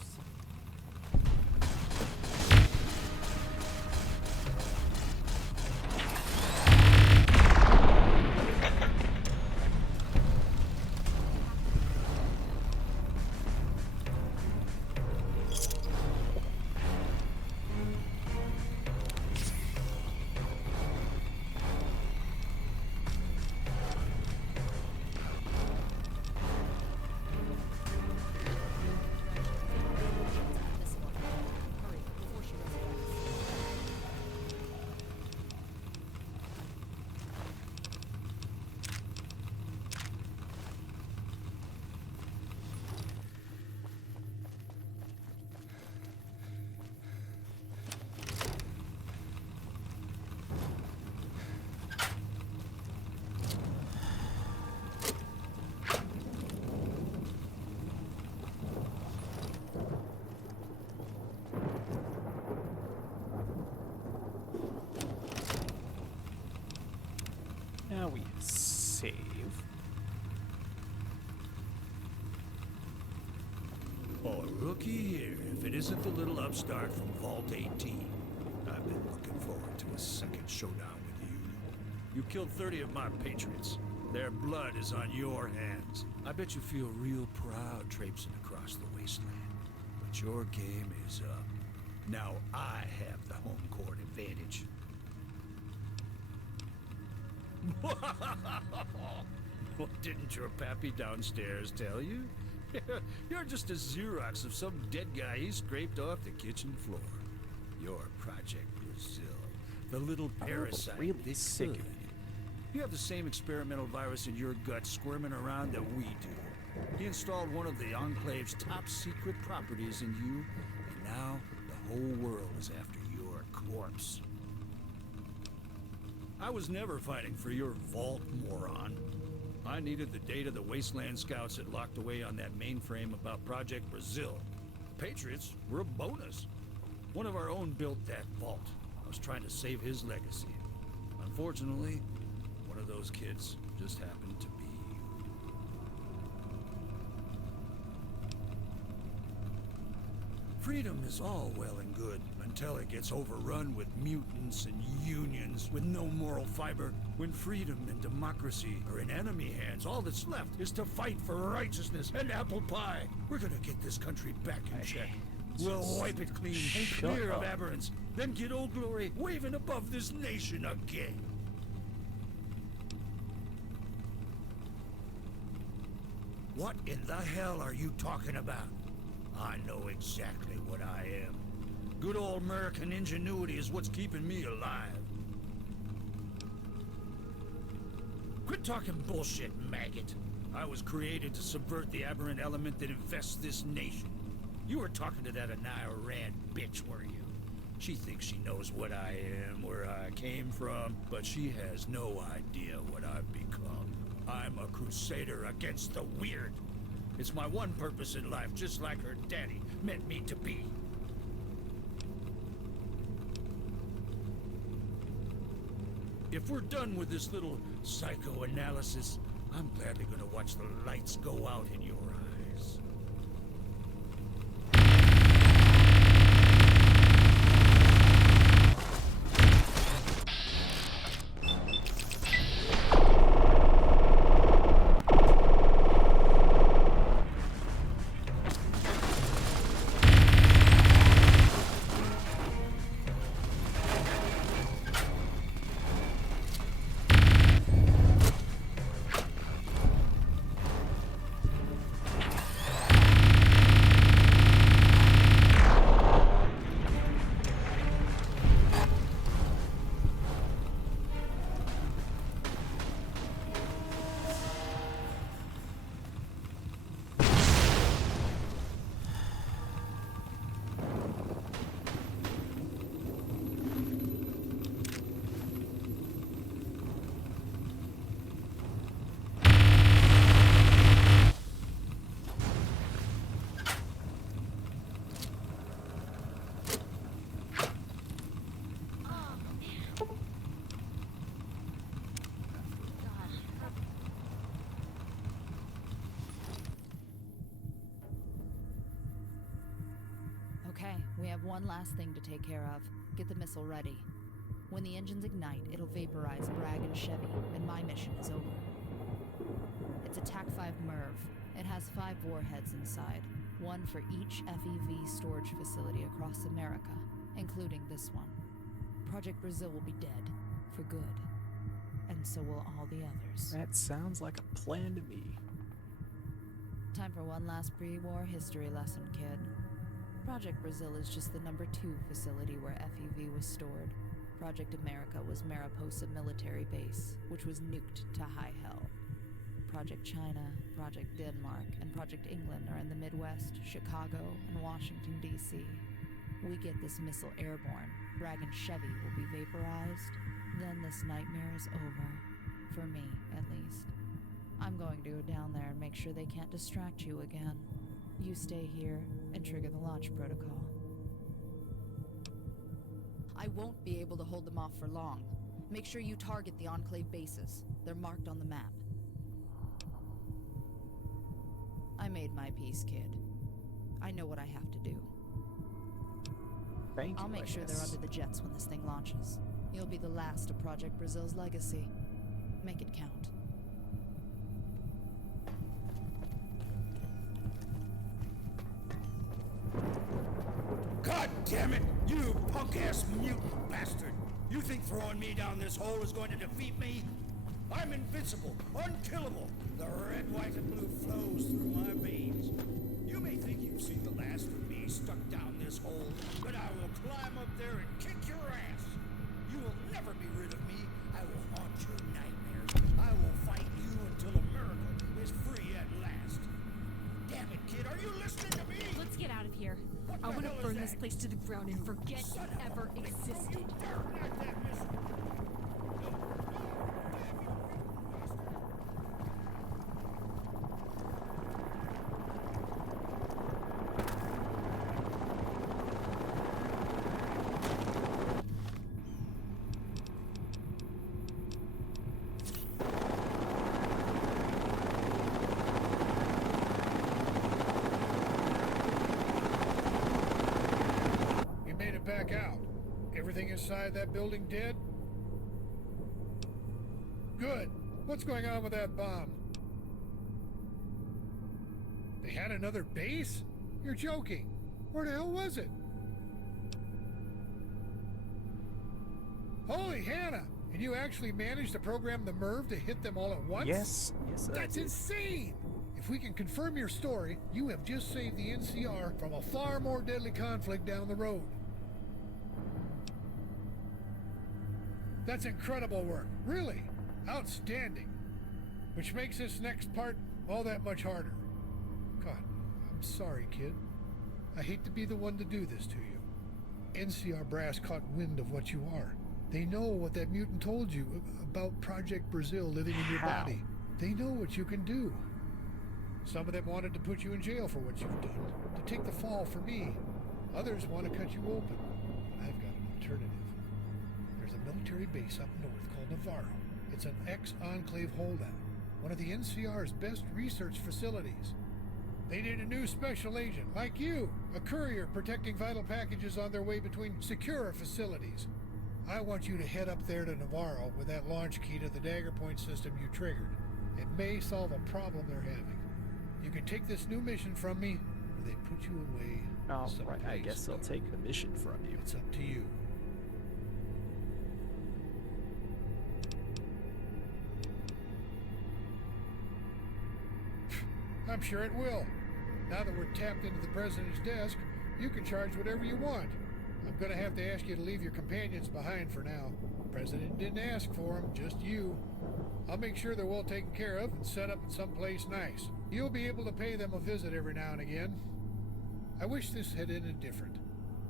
Now we save. Oh, rookie here, if it isn't the little upstart from Vault 18. I've been looking forward to a second showdown with you. You killed 30 of my patriots. Their blood is on your hands. I bet you feel real proud traipsing across the wasteland. But your game is up. Now I have the home court advantage. What didn't your pappy downstairs tell you? You're just a Xerox of some dead guy he scraped off the kitchen floor. You're Project Brazil, the little parasite. Really that's sick of good. you. You have the same experimental virus in your gut squirming around that we do. He installed one of the Enclave's top secret properties in you, and now the whole world is after your corpse. I was never fighting for your vault, moron. I needed the data the Wasteland Scouts had locked away on that mainframe about Project Brazil. Patriots were a bonus. One of our own built that vault. I was trying to save his legacy. Unfortunately, one of those kids just happened to be you. Freedom is all well and good until it gets overrun with mutants and unions with no moral fiber. When freedom and democracy are in enemy hands, all that's left is to fight for righteousness and apple pie. We're gonna get this country back in check. We'll wipe it clean and clear of aberrants, then get Old Glory waving above this nation again. What in the hell are you talking about? I know exactly what I am. Good old American ingenuity is what's keeping me alive. Quit talking bullshit, maggot. I was created to subvert the aberrant element that infests this nation. You were talking to that Anaya Rand bitch, were you? She thinks she knows what I am, where I came from, but she has no idea what I've become. I'm a crusader against the weird. It's my one purpose in life, just like her daddy meant me to be. If we're done with this little psychoanalysis, I'm gladly gonna watch the lights go out in your eyes. Okay, we have one last thing to take care of. Get the missile ready. When the engines ignite, it'll vaporize Bragg and Chevy, and my mission is over. It's a TAC-5 MIRV. It has 5 warheads inside, one for each FEV storage facility across America, including this one. Project Brazil will be dead, for good. And so will all the others. That sounds like a plan to me. Time for one last pre-war history lesson, kid. Project Brazil is just the number 2 facility where FEV was stored. Project America was Mariposa Military Base, which was nuked to high hell. Project China, Project Denmark, and Project England are in the Midwest, Chicago, and Washington, D.C. We get this missile airborne, Bragg and Chevy will be vaporized, then this nightmare is over. For me, at least. I'm going to go down there and make sure they can't distract you again. You stay here and trigger the launch protocol. I won't be able to hold them off for long. Make sure you target the Enclave bases. They're marked on the map. I made my peace, kid. I know what I have to do. Thank you, I'll make sure they're under the jets when this thing launches. You'll be the last of Project Brazil's legacy. Make it count. God damn it! You punk-ass mutant bastard! You think throwing me down this hole is going to defeat me? I'm invincible, unkillable. The red, white, and blue flows through my veins. You may think you've seen the last of me stuck down this hole, but I will climb up there and kick your ass. You will never be rid of me. I will haunt your nightmares. I will fight you until America is free at last. Damn it, kid, are you listening to me? Let's get out of here. I want to burn this place to the ground and forget it ever existed. Back out. Everything inside that building dead? Good. What's going on with that bomb? They had another base? You're joking. Where the hell was it? Holy Hannah! And you actually managed to program the MIRV to hit them all at once? Yes, That's insane! If we can confirm your story, you have just saved the NCR from a far more deadly conflict down the road. That's incredible work. Really. Outstanding. Which makes this next part all that much harder. God, I'm sorry, kid. I hate to be the one to do this to you. NCR brass caught wind of what you are. They know what that mutant told you about Project Brazil living in your body. They know what you can do. Some of them wanted to put you in jail for what you've done, to take the fall for me. Others want to cut you open. I've got an alternative. There's a military base up north called Navarro. It's an ex-Enclave holdout, one of the NCR's best research facilities. They need a new special agent, like you, a courier protecting vital packages on their way between secure facilities. I want you to head up there to Navarro with that launch key to the dagger point system you triggered. It may solve a problem they're having. You can take this new mission from me, or they put you away. Oh, right. I guess they'll take the mission from you. It's up to you. I'm sure it will. Now that we're tapped into the president's desk, you can charge whatever you want. I'm gonna have to ask you to leave your companions behind for now. The president didn't ask for them, just you. I'll make sure they're well taken care of and set up in some place nice. You'll be able to pay them a visit every now and again. I wish this had ended different.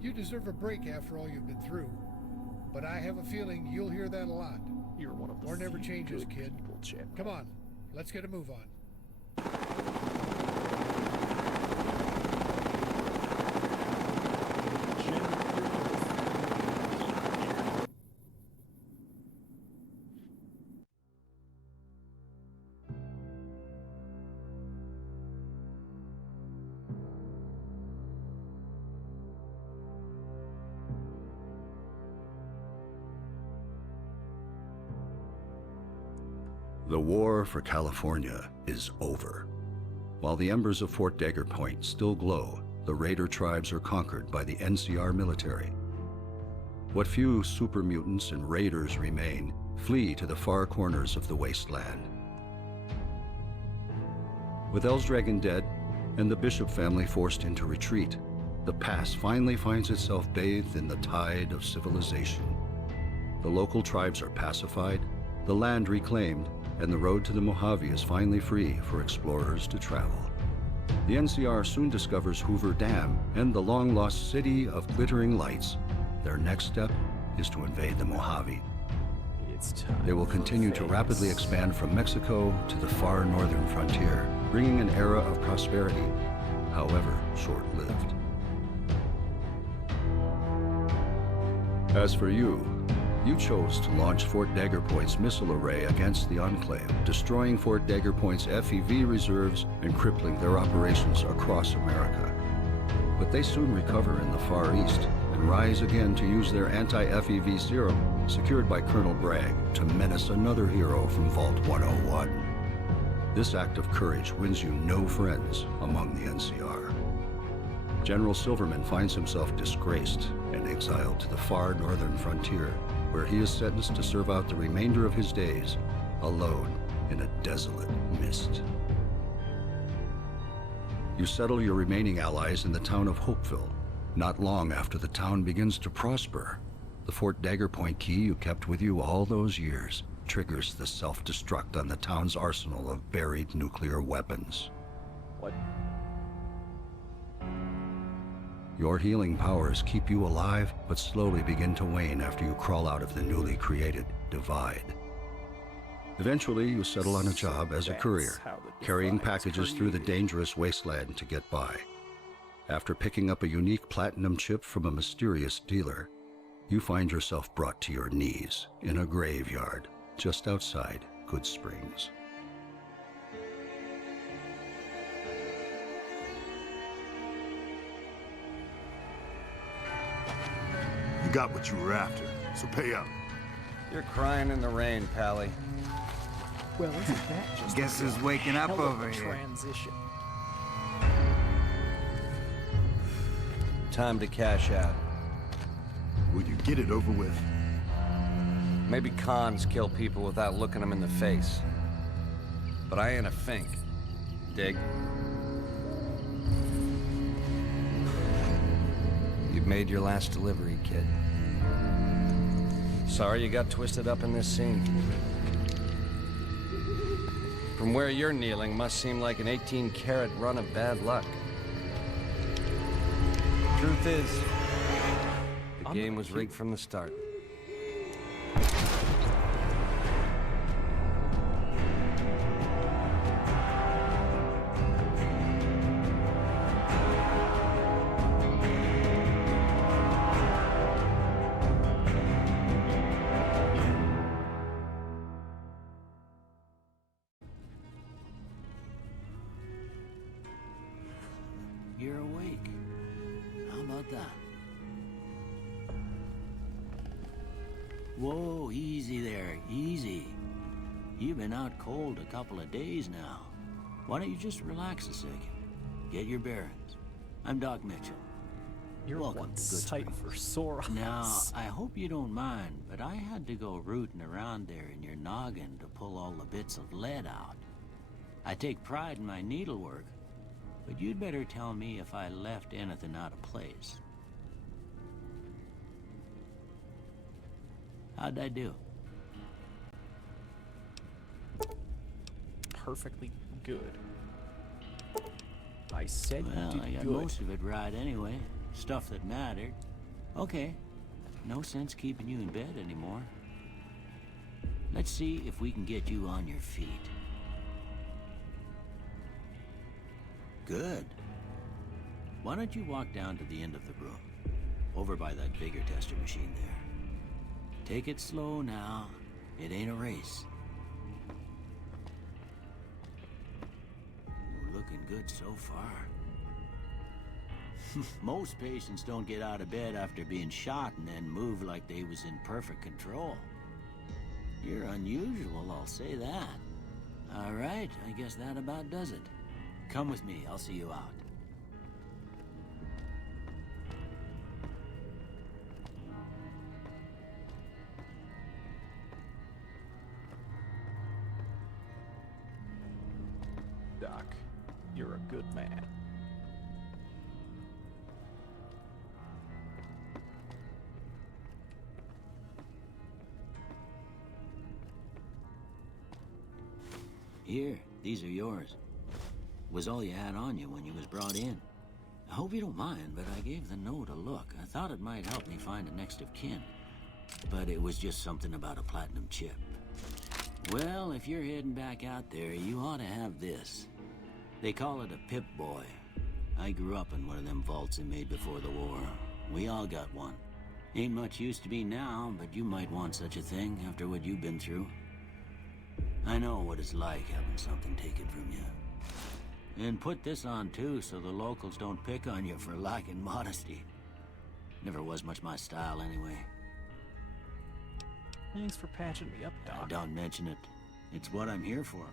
You deserve a break after all you've been through. But I have a feeling you'll hear that a lot. You're one of the War never changes, good kid. people, Chip. Come on, let's get a move on. The war for California is over. While the embers of Fort Dagger Point still glow, the Raider tribes are conquered by the NCR military. What few super-mutants and Raiders remain flee to the far corners of the wasteland. With Elsdragon dead and the Bishop family forced into retreat, the past finally finds itself bathed in the tide of civilization. The local tribes are pacified, the land reclaimed, and the road to the Mojave is finally free for explorers to travel. The NCR soon discovers Hoover Dam and the long-lost city of glittering lights. Their next step is to invade the Mojave. It's time. They will continue to rapidly expand from Mexico to the far northern frontier, bringing an era of prosperity, however short-lived. As for you, you chose to launch Fort Dagger Point's missile array against the Enclave, destroying Fort Dagger Point's FEV reserves and crippling their operations across America. But they soon recover in the Far East and rise again to use their anti-FEV serum, secured by Colonel Bragg, to menace another hero from Vault 101. This act of courage wins you no friends among the NCR. General Silverman finds himself disgraced and exiled to the far northern frontier, where he is sentenced to serve out the remainder of his days alone in a desolate mist. You settle your remaining allies in the town of Hopeville. Not long after the town begins to prosper, the Fort Dagger Point key you kept with you all those years triggers the self-destruct on the town's arsenal of buried nuclear weapons. What? Your healing powers keep you alive, but slowly begin to wane after you crawl out of the newly created Divide. Eventually, you settle on a job as a courier, carrying packages through the dangerous wasteland to get by. After picking up a unique platinum chip from a mysterious dealer, you find yourself brought to your knees in a graveyard just outside Good Springs. You got what you were after, so pay up. You're crying in the rain, Pally. Well, isn't that just Guess who's waking up over here? Transition. Time to cash out. Will you get it over with? Maybe cons kill people without looking them in the face. But I ain't a fink. Dig? You've made your last delivery, kid. Sorry you got twisted up in this scene. From where you're kneeling must seem like an 18-carat run of bad luck. Truth is, the game was rigged from the start. You're awake. How about that? Whoa, easy there, easy. You've been out cold a couple of days now. Why don't you just relax a second? Get your bearings. I'm Doc Mitchell. You're Welcome one to Good sight Springs. for sore eyes. Now, I hope you don't mind, but I had to go rooting around there in your noggin to pull all the bits of lead out. I take pride in my needlework, but you'd better tell me if I left anything out of place. How'd I do? Perfectly good. I said Well, you I did got good. most of it right anyway. Stuff that mattered. Okay. No sense keeping you in bed anymore. Let's see if we can get you on your feet. Good. Why don't you walk down to the end of the room? Over by that vigor tester machine there. Take it slow now. It ain't a race. You're looking good so far. Most patients don't get out of bed after being shot and then move like they was in perfect control. You're unusual, I'll say that. All right, I guess that about does it. Come with me, I'll see you out. Doc, you're a good man. Here, these are yours. Was all you had on you when you was brought in. I hope you don't mind, but I gave the note a look. I thought it might help me find a next of kin. But it was just something about a platinum chip. Well, if you're heading back out there, you ought to have this. They call it a Pip-Boy. I grew up in one of them vaults they made before the war. We all got one. Ain't much use to me now, but you might want such a thing after what you've been through. I know what it's like having something taken from you. And put this on too, so the locals don't pick on you for lacking modesty. Never was much my style anyway. Thanks for patching me up, Doc. Don't mention it. It's what I'm here for.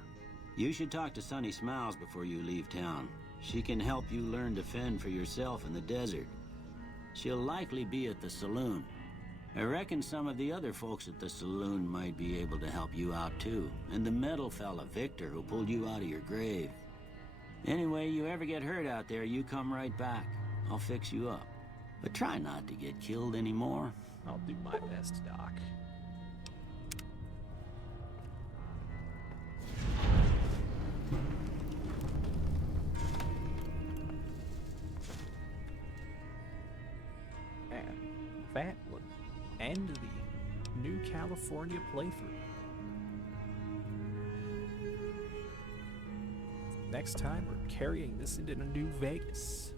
You should talk to Sunny Smiles before you leave town. She can help you learn to fend for yourself in the desert. She'll likely be at the saloon. I reckon some of the other folks at the saloon might be able to help you out too. And the metal fella, Victor, who pulled you out of your grave. Anyway, you ever get hurt out there, you come right back. I'll fix you up. But try not to get killed anymore. I'll do my best, Doc. Man, that would end the New California playthrough. Next time, we're carrying this into New Vegas.